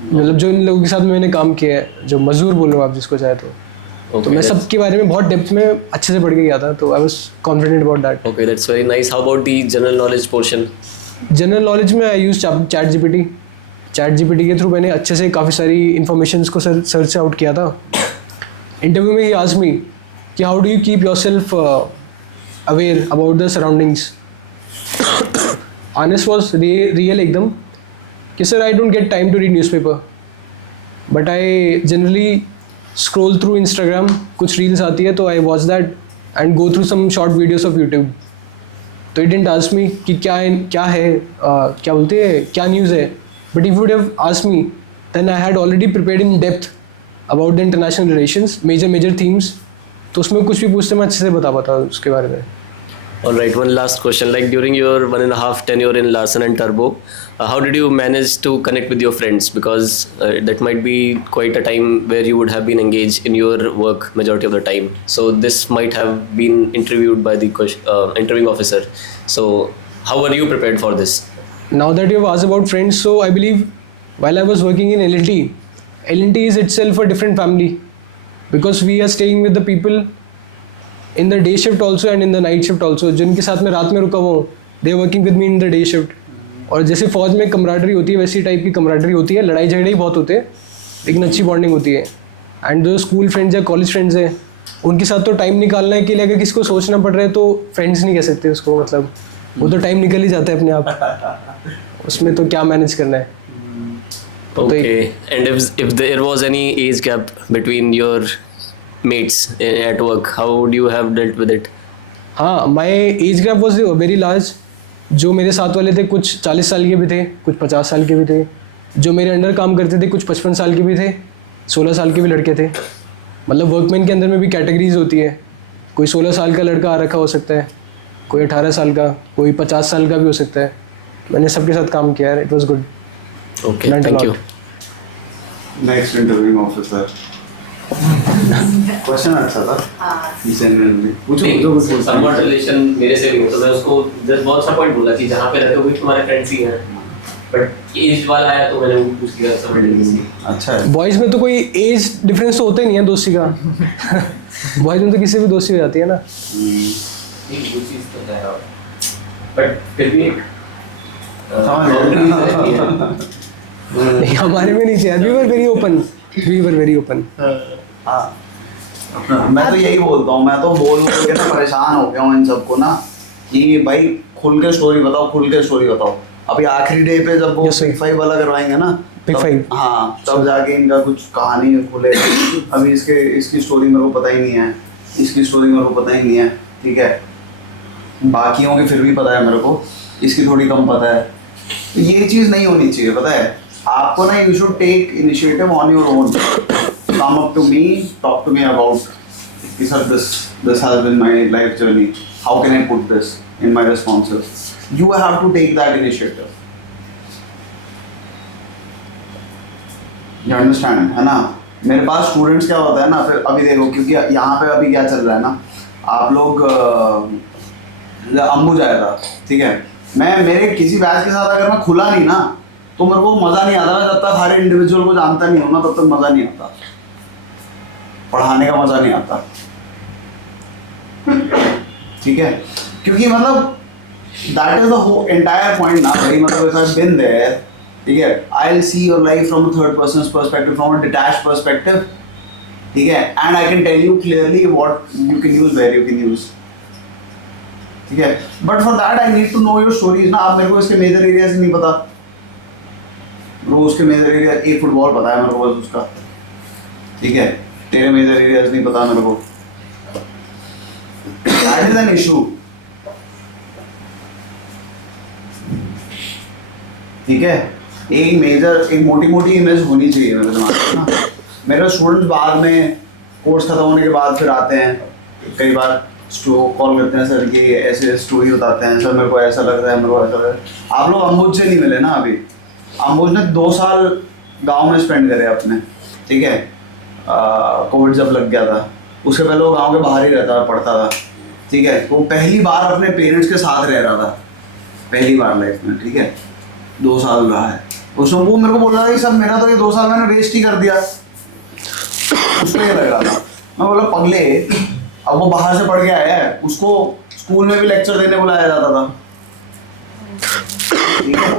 मतलब जो इन लोगों के साथ मैंने काम किया है, जो मजदूर बोल रहे हो आप जिसको चाहे तो मैं सबके बारे में बहुत डेप्थ में अच्छे से पढ़ के गया था, तो I was confident about that. Okay, that's very nice. How about the general knowledge portion? General knowledge में आई यूज चैट जीपीटी के थ्रू मैंने अच्छे से काफ़ी सारी इन्फॉर्मेशन को सर्च से आउट किया था. इंटरव्यू में ही आस्क्ड मी कि how do you keep your self aware about the surroundings. Honest was real एकदम कि sir I don't get time to read newspaper, but I generally scroll through Instagram, कुछ reels आती है तो I watch that and go through some short videos of YouTube. तो it didn't ask me कि क्या है क्या बोलते हैं क्या न्यूज़ है, but if you would have asked me then I had already prepared in depth about the international relations, major themes. तो उसमें कुछ भी पूछते मैं अच्छे से बता पाता उसके बारे में. All right, one last question. Like during your 1.5 tenure in Larsen and Turbo, how did you manage to connect with your friends? Because that might be quite a time where you would have been engaged in your work majority of the time. So this might have been interviewed by the interviewing officer. So how were you prepared for this? Now that you have asked about friends, so I believe while I was working in L&T is itself a different family because we are staying with the people in the day shift also and in the night shift also. जिनके साथ मैं रात में रुका हुआ हूँ, they are working with me in the day shift. और जैसे फौज में कमराडरी होती है वैसी टाइप की कमराडरी होती है, लड़ाई झगड़े ही बहुत होते हैं लेकिन अच्छी बॉन्डिंग होती है. एंड जो स्कूल फ्रेंड्स या कॉलेज फ्रेंड्स हैं उनके साथ तो टाइम निकालने के लिए अगर किसी को सोचना पड़ रहा है तो फ्रेंड्स नहीं कह सकते उसको, मतलब वो तो टाइम निकल ही जाता है अपने आप, उसमें तो क्या मैनेज करना है. Okay, and if there was any age gap between your mates at work, how would you have dealt with it? हाँ, my age gap was very large. जो मेरे साथ वाले थे कुछ 40 साल के भी थे, कुछ 50 साल के भी थे. जो मेरे अंडर काम करते थे कुछ 55 साल के भी थे, 16 साल के भी लड़के थे. मतलब वर्कमैन के अंदर में भी कैटेगरीज होती है. कोई 16 साल का लड़का आ रखा हो सकता है, कोई 18 साल का, कोई 50 साल का भी हो सकता है. मैंने सबके साथ काम किया है. It was good. Okay, thank you. Next interviewing officer. Question अच्छा था. जनरली पूछो. somewhat relation मेरे से भी हो, तो मैं उसको जस्ट बहुत सा पॉइंट बोला कि जहाँ पे रहते हो भी तुम्हारे फ्रेंड्स ही हैं, बट एज वाला आया तो मैंने वो पूछ लिया सब डिटेल्स. अच्छा है. बॉयज़ में तो कोई एज डिफरेंस तो होता ही नहीं है दोस्ती का. बॉयज़ में तो किसी भी दोस्ती हो जाती है ना. एक वो चीज़ तो है, बट फिर भी नहीं, हमारे में नहीं चाहिए. We were very open. हाँ, मैं तो यही बोलता हूँ. मैं तो बोल के ना परेशान हो गया हूँ इन सबको ना कि भाई खुल के स्टोरी बताओ. अभी आखिरी डे पे जब वो Yes, sir. Big 5 वाला करवाएंगे ना, Big तब- 5. हाँ, तब जाके इनका कुछ कहानी खुले. अभी इसकी स्टोरी मेरे को पता ही नहीं है. ठीक है, बाकियों की फिर भी पता है मेरे को, इसकी थोड़ी कम पता है. तो ये चीज़ नहीं होनी चाहिए. पता है आपको ना, you should take initiative on your own. Come up to me, talk to me about कि sir this has been my life journey, how can I put this in my responses. You have to take that initiative. You understand है ना. मेरे पास students क्या होता है ना, फिर अभी देखो क्योंकि यहाँ पे अभी क्या चल रहा है ना, आप लोग अम्बुज आया था. ठीक है, मैं मेरे किसी बैच के साथ अगर मैं खुला नहीं ना तो मेरे को मज़ा नहीं आता. मैं जब तक हर इंडिविजुअल को जानता नहीं हूँ ना तब तक मज़ा नहीं आता, पढ़ाने का मज़ा नहीं आता. ठीक है, क्योंकि मतलब that is the whole entire point ना भाई. मतलब if I have been there, ठीक है, I will see your life from a third person perspective, from a detached perspective. ठीक है, and I can tell you clearly what you can use, where you can use. ठीक है, but for that I need to know your stories ना. आप मेरे को इसके major areas नहीं पता. रोज के मेजर एरिया एक फुटबॉल पता है मेरे को बस उसका. ठीक है, तेरे मेजर एरियाज नहीं पता मेरे को. That is an issue. ठीक है, एक मोटी इमेज होनी चाहिए मेरे दिमाग में ना. मेरे स्टूडेंट्स बाद में कोर्स खत्म होने के बाद फिर आते हैं, कई बार कॉल करते हैं सर कि ऐसे स्टोरी बताते हैं, सर मेरे को ऐसा लग रहा है, मेरे को ऐसा लग रहा है. आप लोग अम्बुज से नहीं मिले ना अभी. अम्बुज ने 2 साल गांव में स्पेंड करे अपने. ठीक है, कोविड जब लग गया था उसके पहले वो गांव के बाहर ही रहता पढ़ता था. ठीक है, वो पहली बार अपने पेरेंट्स के साथ रह रहा था, पहली बार लाइफ में. ठीक है, 2 साल रहा है. उसमें वो मेरे को बोल रहा था कि सर मेरा तो ये 2 साल मैंने वेस्ट ही कर दिया. उसको ये लग रहा था. मैं बोला पगले, अब वो बाहर से पढ़ के आया है, उसको स्कूल में भी लेक्चर देने बुलाया जाता था. ठीक है,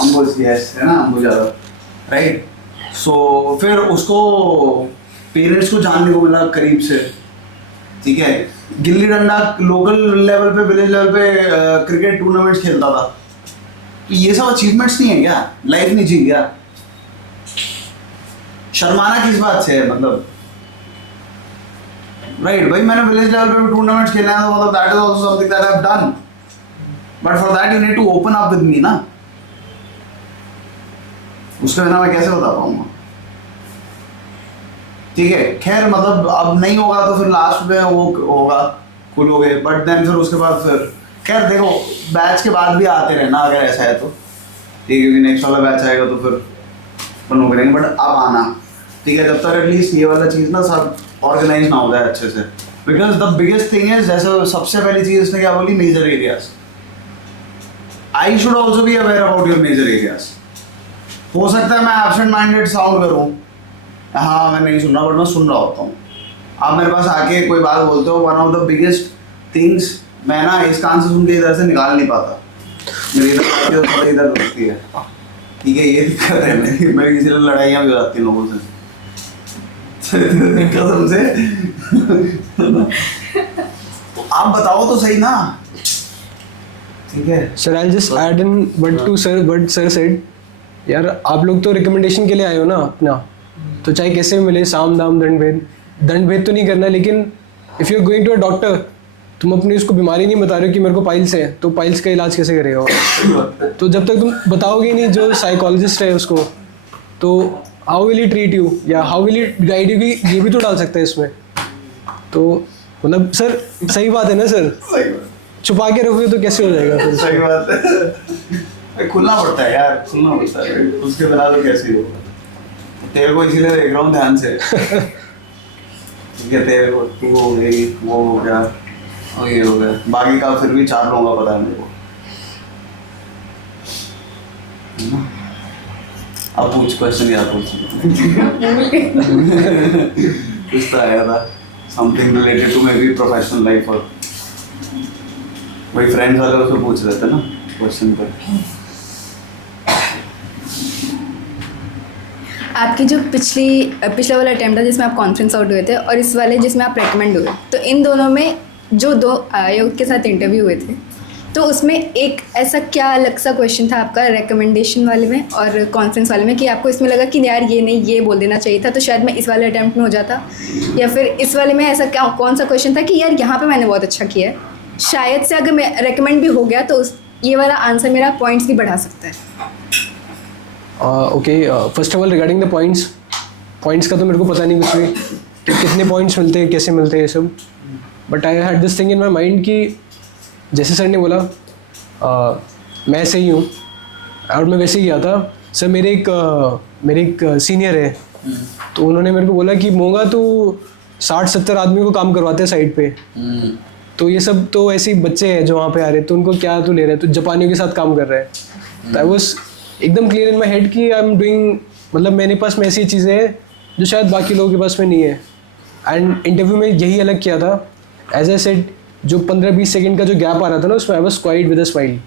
अम्बुज है ना, अम्बुज यादव, राइट. सो फिर उसको पेरेंट्स को जानने को मिला करीब से. ठीक है, गिल्ली डंडा लोकल लेवल पे, विलेज लेवल पे क्रिकेट टूर्नामेंट्स खेलता था। तो ये सब अचीवमेंट्स नहीं है क्या? लाइफ नहीं जी गया? शर्माना किस बात से है? मतलब राइट भाई, मैंने विलेज लेवल पे भी टूर्नामेंट्स खेले हैं, तो मतलब that is also something that I have done, but for that you need to open up with me ना। उसके बिना मैं कैसे बता पाऊंगा? ठीक है, खैर मतलब अब नहीं होगा तो फिर लास्ट में वो होगा, खुलोगे, बट देन फिर उसके बाद फिर खैर देखो बैच के बाद भी आते रहना अगर ऐसा है तो, ठीक है, क्योंकि नेक्स्ट वाला बैच आएगा तो फिर अपन वो करेंगे, बट अब आना ठीक है, जब तक एटलीस्ट ये वाला चीज़ ना सब ऑर्गेनाइज ना हो जाए अच्छे से। Because the biggest thing is, जैसे सबसे पहली चीज़ इसने क्या बोली, major areas. I should also be aware about your major areas. हो सकता है मैं एब्सेंट माइंडेड साउंड करूँ, हाँ मैं नहीं सुन रहा, बट मैं सुन रहा होता हूँ। आप मेरे पास आके कोई बात बोलते हो, one of the biggest things मैं ना इस कान से सुन के इधर से निकाल नहीं पाता, मेरी इधर आती है तो थोड़ा इधर रुकती है, ठीक है, ये दिक्कत है मेरी इसीलिए लड़ाइयाँ भी हो जाती हैं लोगों से कसम से। आप बताओ तो सही ना, ठीक है sir I just add in what sir said. यार आप लोग तो रिकमेंडेशन के लिए आए हो ना अपना, तो चाहे कैसे भी मिले, साम दाम दंड भेद तो नहीं करना, लेकिन if you are going to a doctor, तुम अपनी उसको बीमारी नहीं बता रहे हो कि मेरे को पाइल्स है, तो पाइल्स का इलाज कैसे करेगा वो? तो जब तक तुम बताओगे नहीं जो साइकोलॉजिस्ट है उसको, तो how will he treat you, या how will he guide you, कि ये भी तो डाल सकता है इसमें। तो मतलब सर सही बात है ना सर, सही बात, छुपा के रखोगे तो कैसे हो जाएगा फिर? सही बात है, खुलना पड़ता है यार, खुलना पड़ता है, उसके बिना तो कैसे ही होगा। तेरे को इसीलिए देख रहा हूँ ध्यान से, ठीक है, तेरे को तू हो गई, वो हो गया और ये हो गया, बाकी का फिर भी 4 लोगों का पता है मेरे को। अब पूछ क्वेश्चन, याद पूछ कुछ तो आया था, something related to maybe professional life, और वही फ्रेंड्स वाले उसको पूछ रहे थे ना क्वेश्चन पर। आपकी जो पिछला वाला अटेम्प्ट था जिसमें आप कॉन्फ्रेंस आउट हुए थे, और इस वाले जिसमें आप रेकमेंड हुए, तो इन दोनों में जो 2 आयोग के साथ इंटरव्यू हुए थे, तो उसमें एक ऐसा क्या अलग सा क्वेश्चन था आपका रिकमेंडेशन वाले में और कॉन्फ्रेंस वाले में कि आपको इसमें लगा कि यार ये नहीं, ये बोल देना चाहिए था, तो शायद मैं इस वाले अटेम्प्ट में हो जाता, या फिर इस वाले में ऐसा क्या कौन सा क्वेश्चन था कि यार यहाँ पे मैंने बहुत अच्छा किया है, शायद से अगर मैं रेकमेंड भी हो गया तो ये वाला आंसर मेरा पॉइंट्स भी बढ़ा सकता है? Okay, first of all regarding the points का तो मेरे को पता नहीं कुछ भी कि कितने पॉइंट्स मिलते हैं, कैसे मिलते हैं ये सब, but I had this thing in my mind कि जैसे सर ने बोला मैं सही हूँ, और मैं वैसे ही गया था। सर मेरे एक सीनियर है, तो उन्होंने मेरे को बोला कि मोगा तो 60-70 आदमी को काम करवाते हैं साइड पे, तो ये सब तो ऐसे ही बच्चे हैं जो वहाँ पे आ रहे हैं, तो उनको क्या तो ले रहे हैं, तो जापानियों के साथ काम कर रहे हैं। तो आई वॉज एकदम क्लियर इन माई हेड कि आई एम डूइंग, मतलब मेरे पास में ऐसी चीज़ें हैं जो शायद बाकी लोगों के पास में नहीं है। एंड इंटरव्यू में यही अलग किया था, एज ए सेड जो 15-20 सेकंड का जो गैप आ रहा था ना, उसमें I was quite with a smile.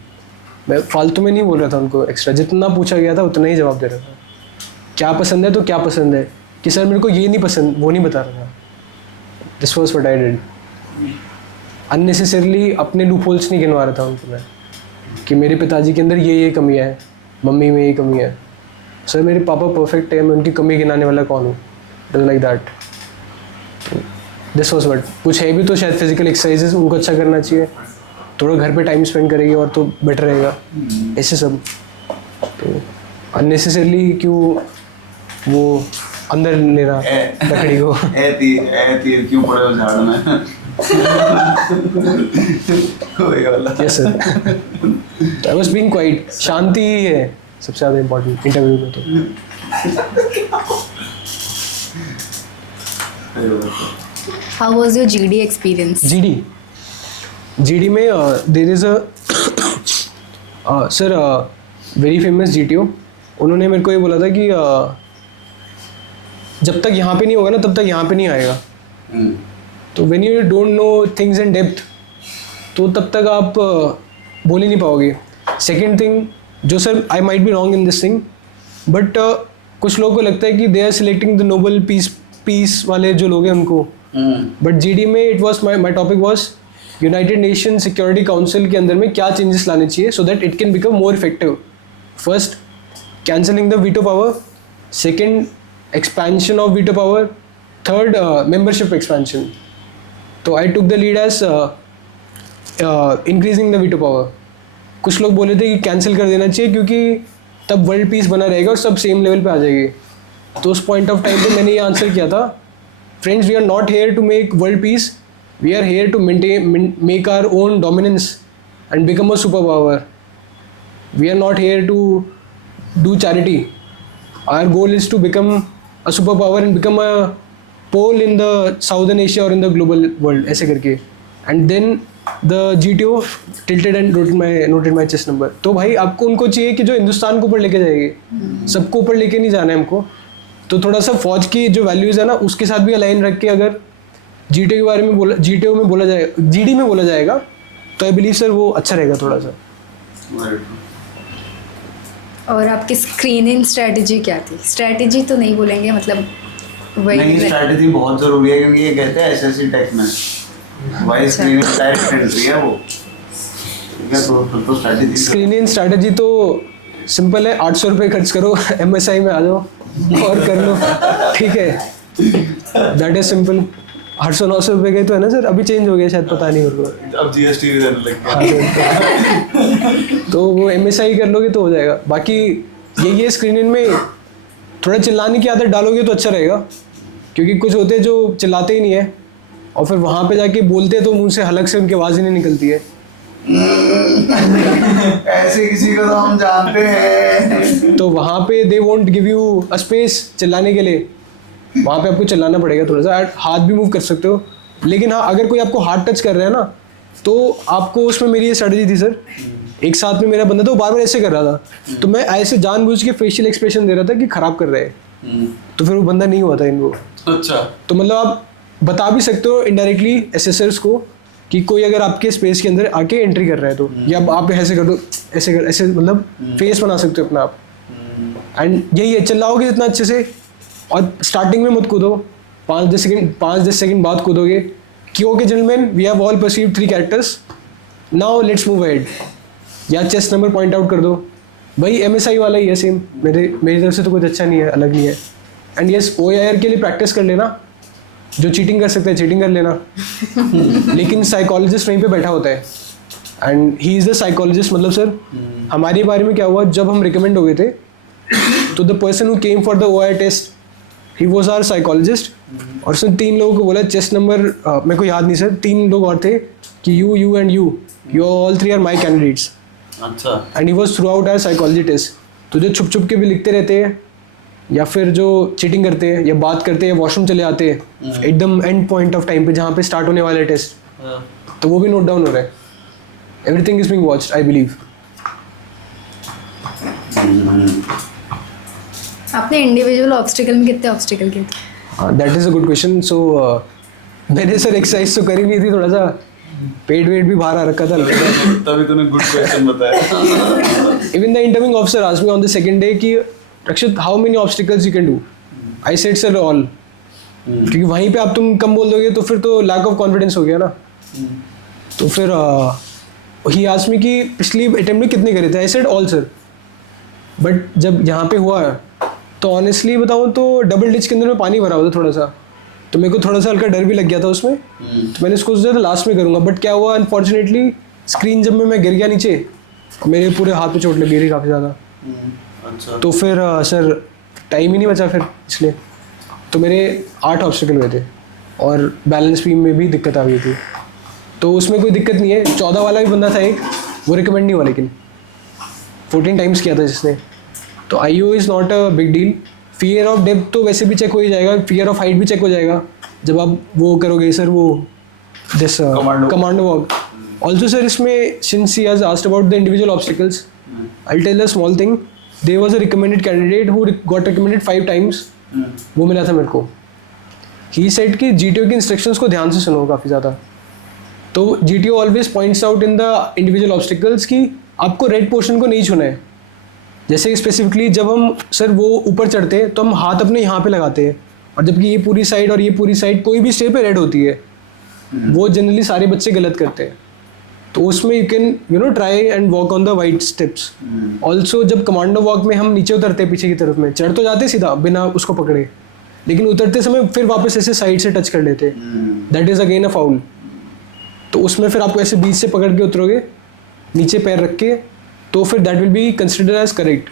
मैं फालतू में नहीं बोल रहा था उनको एक्स्ट्रा, जितना पूछा गया था उतना ही जवाब दे रहा था। क्या पसंद है तो क्या पसंद है, कि सर मेरे को ये नहीं पसंद, वो नहीं बता रहा था। This was what I did. Unnecessarily अपने लूप होल्स नहीं गिनवा रहा था उनको मैं, कि मेरे पिताजी के अंदर ये कमियाँ है, मम्मी में ये कमी है। सर मेरे पापा परफेक्ट है, मैं उनकी कमी गिनाने वाला कौन हूँ? It like that. This was what. कुछ है भी तो शायद फिजिकल एक्सरसाइजेस उनको अच्छा करना चाहिए, थोड़ा घर पे टाइम स्पेंड करेगी और तो बेटर रहेगा, ऐसे सब। तो अननेसेसरली क्यों वो अंदर लेना लकड़ी को। तीर क्यों पड़े हो झाड़ में? Yes sir, I was being quiet. शांति ही है सबसे ज़्यादा इम्पोर्टेंट इंटरव्यू में। तो how was your GD experience? GD में there is a sir very famous GTO. उन्होंने मेरे को ये बोला था कि जब तक यहाँ पे नहीं होगा ना तब तक यहाँ पे नहीं आएगा। तो when you don't know things in depth, तो तब तक आप बोल ही नहीं पाओगे। सेकेंड थिंग, जो sir I might be wrong in this thing, but कुछ लोगों को लगता है कि they are selecting the noble peace वाले जो लोग हैं उनको, बट जीडी में it was my topic was United Nation Security Council के अंदर में क्या चेंजेस लाने चाहिए so that it can become more effective. First, cancelling the veto power. Second, expansion of veto power. Third, membership expansion. तो I took the lead as increasing the veto power. कुछ लोग बोले थे कि कैंसिल कर देना चाहिए क्योंकि तब वर्ल्ड पीस बना रहेगा और सब सेम लेवल पे आ जाएगी. तो उस पॉइंट ऑफ टाइम पे मैंने ये आंसर किया था, friends we are not here to make world peace, we are here to make our own dominance and become a super power. We are not here to do charity. Our goal is to become a superpower and become a pole in the Southern Asia or in the global world, ऐसे करके. And then the GTO tilted and noted my chess number. तो भाई आपको उनको चाहिए कि जो हिंदुस्तान को ऊपर लेके जाएगी, सबको ऊपर लेके नहीं जाना है हमको. तो थोड़ा सा फौज की जो वैल्यूज़ है ना उसके साथ भी अलाइन रख के अगर GTO के बारे में GTO में बोला जाएगा, GD में बोला जाएगा तो आई बिलीव सर वो अच्छा रहेगा थोड़ा सा. और आपकी स्क्रीनिंग स्ट्रेटजी क्या थी? स्ट्रेटजी तो नहीं बोलेंगे, मतलब वही नहीं, स्ट्रैटेजी बहुत ज़रूरी है क्योंकि ये कहते हैं एसएससी टेक में वाई स्क्रीनिंग डायरेक्ट एंट्री है वो. ठीक है, तो स्ट्रैटेजी स्क्रीनिंग स्ट्रैटेजी तो सिंपल है, 800 रुपये खर्च करो, MSI में आ जाओ और कर लो. ठीक है, दैट इज सिंपल. 800-900 रुपये गए तो है ना सर, अभी चेंज हो गया शायद, पता नहीं मेरे को. अब जीएसटी भी देने लग गया. तो वो MSI कर लोगे तो हो जाएगा. बाकी ये स्क्रीनिंग में थोड़ा चिल्लाने की आदत डालोगे तो अच्छा रहेगा, क्योंकि कुछ होते हैं जो चिल्लाते ही नहीं है और फिर वहाँ पे जाके बोलते हैं तो मुंह से हलक से उनकी आवाज़ ही नहीं निकलती है. ऐसे किसी को तो हम जानते हैं. तो वहाँ पे they won't give you a space चिल्लाने के लिए. वहाँ पे आपको चिल्लाना पड़ेगा थोड़ा सा. हाथ भी मूव कर सकते हो, लेकिन हाँ अगर कोई आपको हाथ टच कर रहा है ना तो आपको उसमें मेरी ये स्ट्रेटजी थी सर. एक साथ में मेरा बंदा था, वो बार बार ऐसे कर रहा था, तो मैं ऐसे जानबूझ के फेशियल एक्सप्रेशन दे रहा था कि खराब कर रहे हैं. तो फिर वो बंदा नहीं हुआ था इनको. अच्छा, तो मतलब आप बता भी सकते हो इनडायरेक्टली एसेसर्स को कि कोई अगर आपके स्पेस के अंदर आके एंट्री कर रहा है तो, या आप ऐसे कर दो, ऐसे मतलब फेस बना सकते हो अपना आप. एंड यही है, चिल्लाओगे जितना अच्छे से, और स्टार्टिंग में मत कूदो, 5-10 सेकंड बाद कूदोगे कि okay gentleman we have all perceived 3 characters, now let's move ahead. या चेस्ट नंबर पॉइंट आउट कर दो. भाई MSI वाला ही है सेम, मेरी तरफ से तो कुछ अच्छा नहीं है, अलग नहीं है. एंड यस, OIR के लिए प्रैक्टिस कर लेना, जो चीटिंग कर सकते हैं चीटिंग कर लेना. लेकिन साइकोलॉजिस्ट वहीं पे बैठा होता है and he is the psychologist. मतलब सर हमारे बारे में क्या हुआ, जब हम रिकमेंड हो गए थे तो the person who came for the OIR test he was our psychologist. और उसने 3 लोगों को बोला चेस्ट नंबर, मेरे को याद नहीं सर, 3 लोग और थे कि you and you all 3 are my candidates. अच्छा. And he was throughout our psychology test. तो जो छुप छुप के भी लिखते रहते हैं या फिर जो चीटिंग करते हैं या बात करते हैं, वॉशरूम चले आते हैं एकदम एंड पॉइंट ऑफ टाइम पे जहाँ पे स्टार्ट होने वाला है टेस्ट, तो वो भी नोट डाउन हो रहा है. Everything is being watched I believe. आपने इंडिविजुअल ऑब्स्टिकल में कितने ऑब्स्टिकल किए थे? That is a good question. So मैंने सर एक्सरसाइज तो करी नहीं थी, थोड़ा सा पेट वेट भी बाहर आ रखा था. तभी तूने गुड क्वेश्चन बताया. Even the incoming officer asked me on the second day कि Rakshit how many obstacles you can do. I said sir all. क्योंकि वहीं पे आप तुम कम बोल दोगे तो फिर तो लैक ऑफ कॉन्फिडेंस हो गया ना. तो फिर ही आस्क्ड मी कि पिछली अटेम्प्ट में कितने करे थे. I said all sir. But जब यहाँ पे हुआ तो ऑनेस्टली बताऊँ तो डबल डिच के अंदर में पानी भरा हुआ था थोड़ा सा, तो मेरे को थोड़ा सा हल्का डर भी लग गया था उसमें. तो मैंने उसको सोचा था लास्ट में करूँगा. बट क्या हुआ अनफॉर्चुनेटली स्क्रीन जब मैं गिर गया नीचे, मेरे पूरे हाथ पे चोट लग गई थी काफ़ी ज़्यादा. अच्छा. तो फिर सर टाइम ही नहीं बचा फिर इसलिए. तो मेरे 8 ऑब्स्टिकल हुए थे और बैलेंस बीम में भी दिक्कत आ गई थी. तो उसमें कोई दिक्कत नहीं है. 14 वाला भी बंदा था एक, वो रिकमेंड नहीं हुआ, लेकिन 14 टाइम्स किया था जिसने. तो IO is not a big deal. Fear of depth तो वैसे भी चेक हो ही जाएगा, फियर ऑफ हाइट भी चेक हो जाएगा जब आप वो करोगे सर, वो this commando walk. Also sir इसमें since he has asked about the individual obstacles, I tell a small thing. There was a recommended candidate who got recommended 5 times. वो मिला था मेरे को. ही सेड कि GTO के इंस्ट्रक्शंस को ध्यान से सुनो काफ़ी ज़्यादा. तो GTO always points out in the individual obstacles कि आपको रेड पोर्शन को नहीं छूना है. जैसे स्पेसिफिकली जब हम सर वो ऊपर चढ़ते हैं तो हम हाथ अपने यहाँ पे लगाते हैं और जबकि ये पूरी साइड और ये पूरी साइड कोई भी स्टेप पे रेड होती है, वो जनरली सारे बच्चे गलत करते हैं। तो उसमें you can try and walk on the white steps. Also जब कमांडो वॉक में हम नीचे उतरते हैं पीछे की तरफ में, चढ़ तो जाते सीधा बिना उसको पकड़े, लेकिन उतरते समय फिर वापस ऐसे साइड से टच कर लेते, that is again a foul. तो उसमें फिर आपको ऐसे बीच से पकड़ के उतरोगे नीचे पैर रख के, तो फिर that will be consider as correct.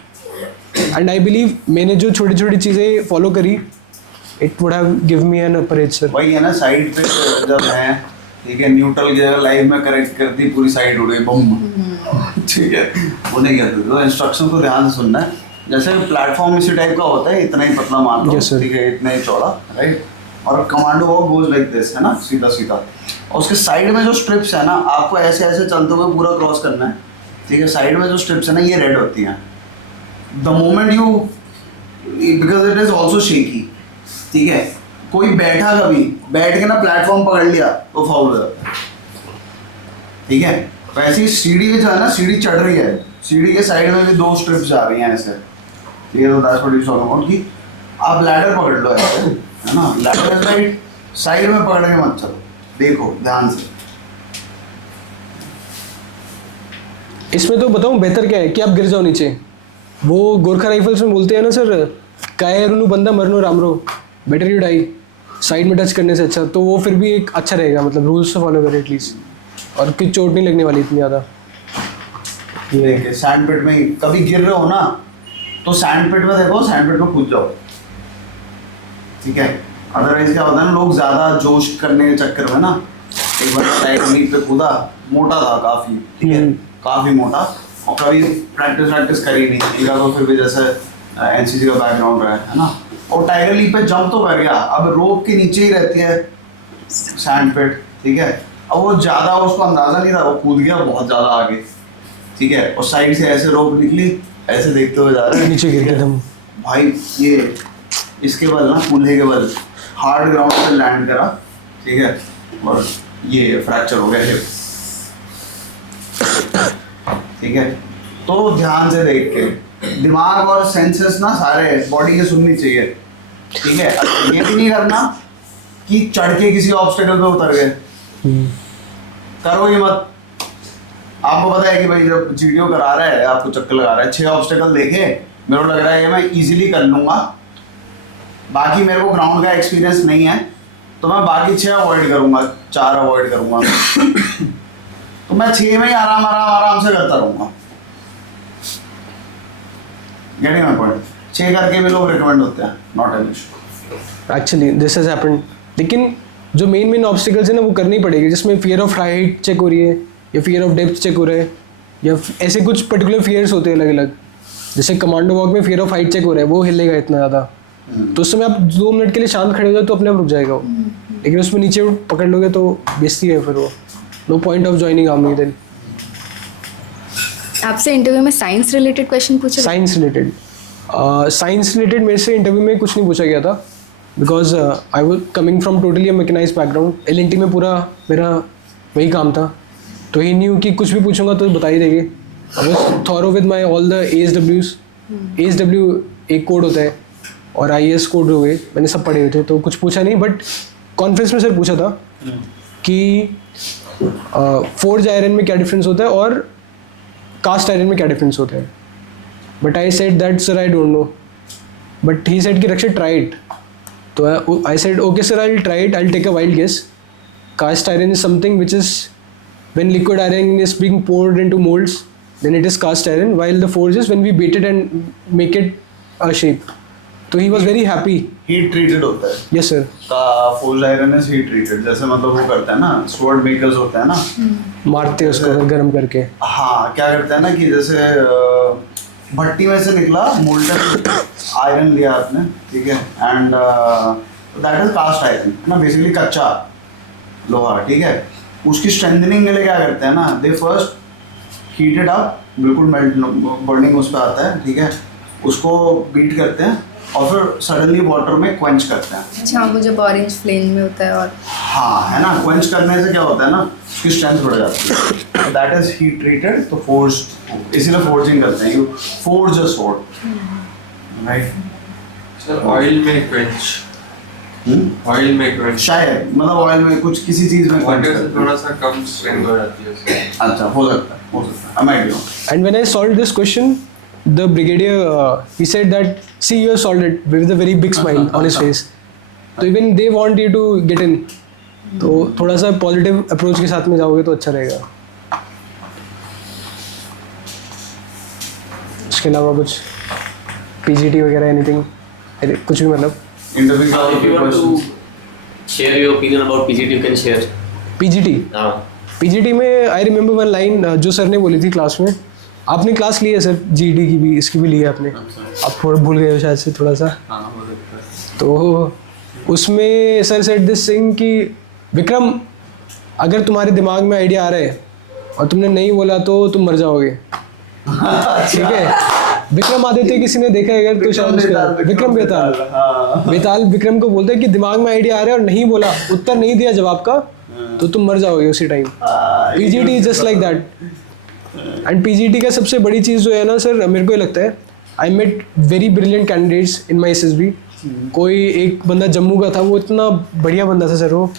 And I believe मैंने जो छोटी छोटी चीज़ें फॉलो करी, it would have give me an upper edge sir. वही है ना, साइड पे जब है, ठीक है, न्यूट्रल की जगह लाइव में करेक्ट कर दी, पूरी साइड उड़ गई बम, ठीक है, वो नहीं करते। तो इंस्ट्रक्शन को ध्यान से सुनना है। जैसे प्लेटफॉर्म इसी टाइप का होता है, इतना ही पतला मान लो, Yes, sir. ठीक है, इतना ही चौड़ा, राइट। और commando walk goes like this, है ना, सीधा सीधा। और उसके साइड में जो स्ट्रिप्स है ना, आपको ऐसे ऐसे चलते हुए पूरा क्रॉस करना है, ठीक है। साइड में जो स्ट्रिप्स है ना, ये रेड होती हैं। The moment you, because it is also shaky, ठीक है, कोई बैठा कभी बैठ के ना प्लेटफॉर्म पकड़ लिया तो फाउल हो जाता है, ठीक है। वैसे ही सीढ़ी जो है ना, सीढ़ी चढ़ रही है, सीढ़ी के साइड में भी 2 स्ट्रिप्स जा रही हैं ऐसे, ठीक है। तो that's what you talk about कि आप लैडर पकड़ लो ऐसे, है ना, लैडर साइड साइड में पकड़ के मत चलो, देखो ध्यान से। इसमें तो बताऊं बेहतर क्या है कि आप गिर जाओ नीचे। वो गोरखा राइफल्स में बोलते हैं ना सर, काया रुनु बंदा मरनो रामरो, बेटर यू डाई, साइड में टच करने से अच्छा। तो वो फिर भी एक अच्छा रहेगा, मतलब रूल्स तो फॉलो करें एटलीस्ट, और कुछ चोट नहीं लगने वाली इतनी ज़्यादा। देखिए सैंड पिट में कभी गिर रहे हो ना, तो सैंड पिट में देखो, सैंड पिट में कूद जाओ, ठीक है। अदरवाइज क्या होता है ना, लोग ज़्यादा जोश करने के चक्कर में ना, एक बार टाइटनिक पे कूदा, मोटा था काफ़ी, ठीक है, काफ़ी मोटा, और कभी प्रैक्टिस करी नहीं, ठीक है। तो फिर भी जैसे एनसीसी का बैकग्राउंड रहा है ना, और टाइगर लीग पे जंप तो कर गया, अब रोप के नीचे ही रहती है सैंड पिट, ठीक है। अब वो ज़्यादा उसको अंदाज़ा नहीं था, वो कूद गया बहुत ज़्यादा आगे, ठीक है, और साइड से ऐसे रोप निकली, ऐसे देखते हुए जा रहे हैं, नीचे गिर गए तुम भाई। ये इसके बल ना, कूल्हे के बल हार्ड ग्राउंड पे लैंड करा, ठीक है, और ये फ्रैक्चर हो गया हिप, ठीक है। तो ध्यान से देख के, दिमाग और सेंसेस ना सारे बॉडी के सुननी चाहिए, ठीक है। ये भी नहीं करना कि चढ़ के किसी ऑब्स्टेकल पे उतर गए, करो ये मत। आपको पता है कि भाई जब जीडीओ करा रहा है, आपको चक्कर लगा रहा है, 6 ऑब्स्टेकल देखे, मेरे को लग रहा है ये मैं इजीली कर लूंगा, बाकी मेरे को ग्राउंड का एक्सपीरियंस नहीं है, तो मैं बाकी 6 अवॉइड करूंगा, 4 अवॉइड करूंगा, तो मैं 6 में ही आराम से करता रहूंगा। Getting my point? 6 करके भी लोग रिकमेंड होते हैं, not an issue. Actually this has happened. लेकिन जो मेन ऑब्स्टिकल्स है ना, वो करनी पड़ेगी, जिसमें फियर ऑफ हाइट चेक हो रही है, या फियर ऑफ डेप्थ चेक हो रहा है, या ऐसे कुछ पर्टिकुलर फियर्स होते हैं अलग अलग। जैसे कमांडो वॉक में फियर ऑफ हाइट चेक हो रहा है, वो हिलेगा इतना ज़्यादा, तो उस समय आप 2 मिनट के लिए शांत खड़े हो जाओ तो अपने आप रुक जाएगा वो। लेकिन उसमें नीचे पकड़ लोगे तो बेइज्जती है, फिर वो no point of joining army then. आपसे इंटरव्यू में साइंस रिलेटेड क्वेश्चन पूछे? साइंस रिलेटेड मेरे से इंटरव्यू में कुछ नहीं पूछा गया था, because I was coming from totally mechanize background. LNT में पूरा मेरा वही काम था, तो ही न्यू कि कुछ भी पूछूंगा तो बता ही देंगे। I was thorough with my all the ASWs। ASW एक कोड होता है, और IAS कोड हो गए, मैंने सब पढ़े हुए थे, तो कुछ पूछा नहीं। बट कॉन्फ्रेंस में सर पूछा था कि फोर्ज आयरन में क्या डिफरेंस होता है और कास्ट आयरन में क्या डिफरेंस होता है। But I said that sir I don't know, but he said कि रक्षित ट्राई इट। तो I said okay sir, I will try it, I will take a wild guess. Cast iron is something which is, when liquid iron is being poured into molds, then it is cast iron, while the forge is when we beat it and make it a shape. So he was very happy. Heat treated होता है। Yes sir. का forge iron is heat treated, जैसे मतलब वो करता है ना, sword makers होता है ना, मारते हैं उसको गर्म करके। हाँ, क्या करते हैं ना कि जैसे भट्टी में से निकला मोल्टन आयरन लिया आपने, ठीक है, and that is cast iron, है ना, बेसिकली कच्चा लोहा, ठीक है। उसकी स्ट्रेंथनिंग के लिए क्या करते हैं ना, दे फर्स्ट हीट इट अप, बिल्कुल मेल्ट बर्निंग उस पर आता है, ठीक है, उसको बीट करते हैं और फिर सडनली वाटर में क्वेंच करते हैं। अच्छा, वो जब ऑरेंज फ्लेम में होता है, और हाँ, है ना, क्वेंच करने से क्या होता है ना, उसकी स्ट्रेंथ बढ़ जाती है, दैट इज हीट ट्रीटेड। तो फोर्ज, इसीलिए फोर्जिंग करते हैं, you forge a sword, right. Sir oil में क्वेंच, ऑयल में करंट शायद मतलब ऑयल में कुछ किसी चीज में वाटर quench से करते थोड़ा सा कम स्ट्रेंथ हो जाती है उसमें। हैं। अच्छा हो सकता है I might be wrong. And when I solved this question, the brigadier he said that, see, you have solved it with a very big smile on his face. तो even they want you to get in. तो थोड़ा सा positive approach के साथ में जाओगे तो अच्छा रहेगा. इसके अलावा कुछ पीजीटी वगैरह एनीथिंग कुछ भी मतलब Interview Now, if you want to share your opinion about PGT, you can share. PGT Now, PGT में आई रिमेंबर वन लाइन जो सर ने बोली थी क्लास में. आपने क्लास ली है सर जीडी की भी, इसकी भी ली है आपने. आप थोड़ा भूल गए हो शायद से थोड़ा सा. हाँ हो सकता है. तो उसमें सर सेड दिस थिंग कि विक्रम, अगर तुम्हारे दिमाग में आइडिया आ रहा है और तुमने नहीं बोला तो तुम मर जाओगे. ठीक है. विक्रम आदित्य किसी ने देखा है अगर तो शायद विक्रम बेताल. बेताल विक्रम को बोलता है कि दिमाग में आइडिया आ रहा है और नहीं बोला, उत्तर नहीं दिया जवाब का, तो तुम मर जाओगे उसी time. PGT is just like that. And PGT का सबसे बड़ी चीज़ जो है ना सर, मेरे को ये लगता है, I met very brilliant candidates in my SSB. कोई एक बंदा जम्मू का था, वो इतना बढ़िया बंदा था सर, वो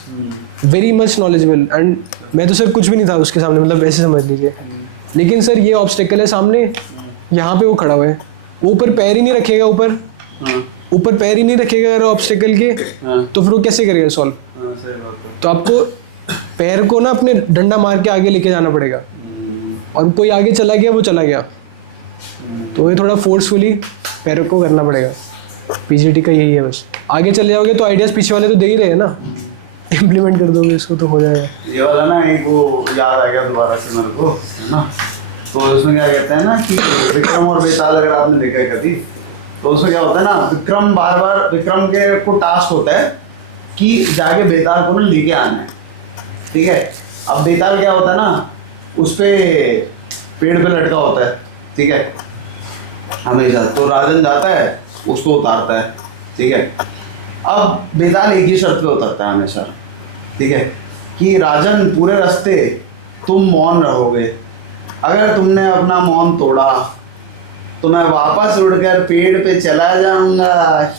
वेरी मच नॉलेजेबल. एंड मैं तो सर कुछ भी नहीं था उसके सामने, मतलब ऐसे समझ लीजिए. लेकिन सर ये ऑब्स्टेकल है सामने, यहाँ पे वो खड़ा हुआ है, वो ऊपर पैर ही नहीं रखेगा, ऊपर पैर ही नहीं रखेगा अगर ऑब्स्टेकल के, तो फिर वो कैसे करेगा सॉल्व. तो आपको पैर को ना अपने डंडा मार के आगे लेके जाना पड़ेगा, और कोई आगे चला गया वो चला गया, तो ये थोड़ा फोर्सफुली पैरों को करना पड़ेगा. पीजीटी का यही है बस. आगे चले जाओगे तो आइडियाज पीछे वाले तो दे ही रहे हैं ना, इम्प्लीमेंट कर दोगे इसको तो हो जाएगा. ये वाला ना एक वो याद आ गया दोबारा से मेरे को, है ना. तो उसमें क्या कहते हैं ना कि विक्रम और बेताल अगर आपने देखा है कभी, तो उसमें क्या होता है ना, विक्रम बार बार विक्रम के को टास्क होता है कि जाके बेताल को ना लेके आना है. ठीक है. अब बेताल क्या होता है ना, उस पे पेड़ पे लटका होता है. ठीक है. हमेशा तो राजन जाता है उसको उतारता है. ठीक है. अब बेताल एक ही शर्त पे उतरता है हमेशा. ठीक है. कि राजन पूरे रास्ते तुम मौन रहोगे, अगर तुमने अपना मौन तोड़ा तो मैं वापस उड़कर पेड़ पे चला जाऊंगा.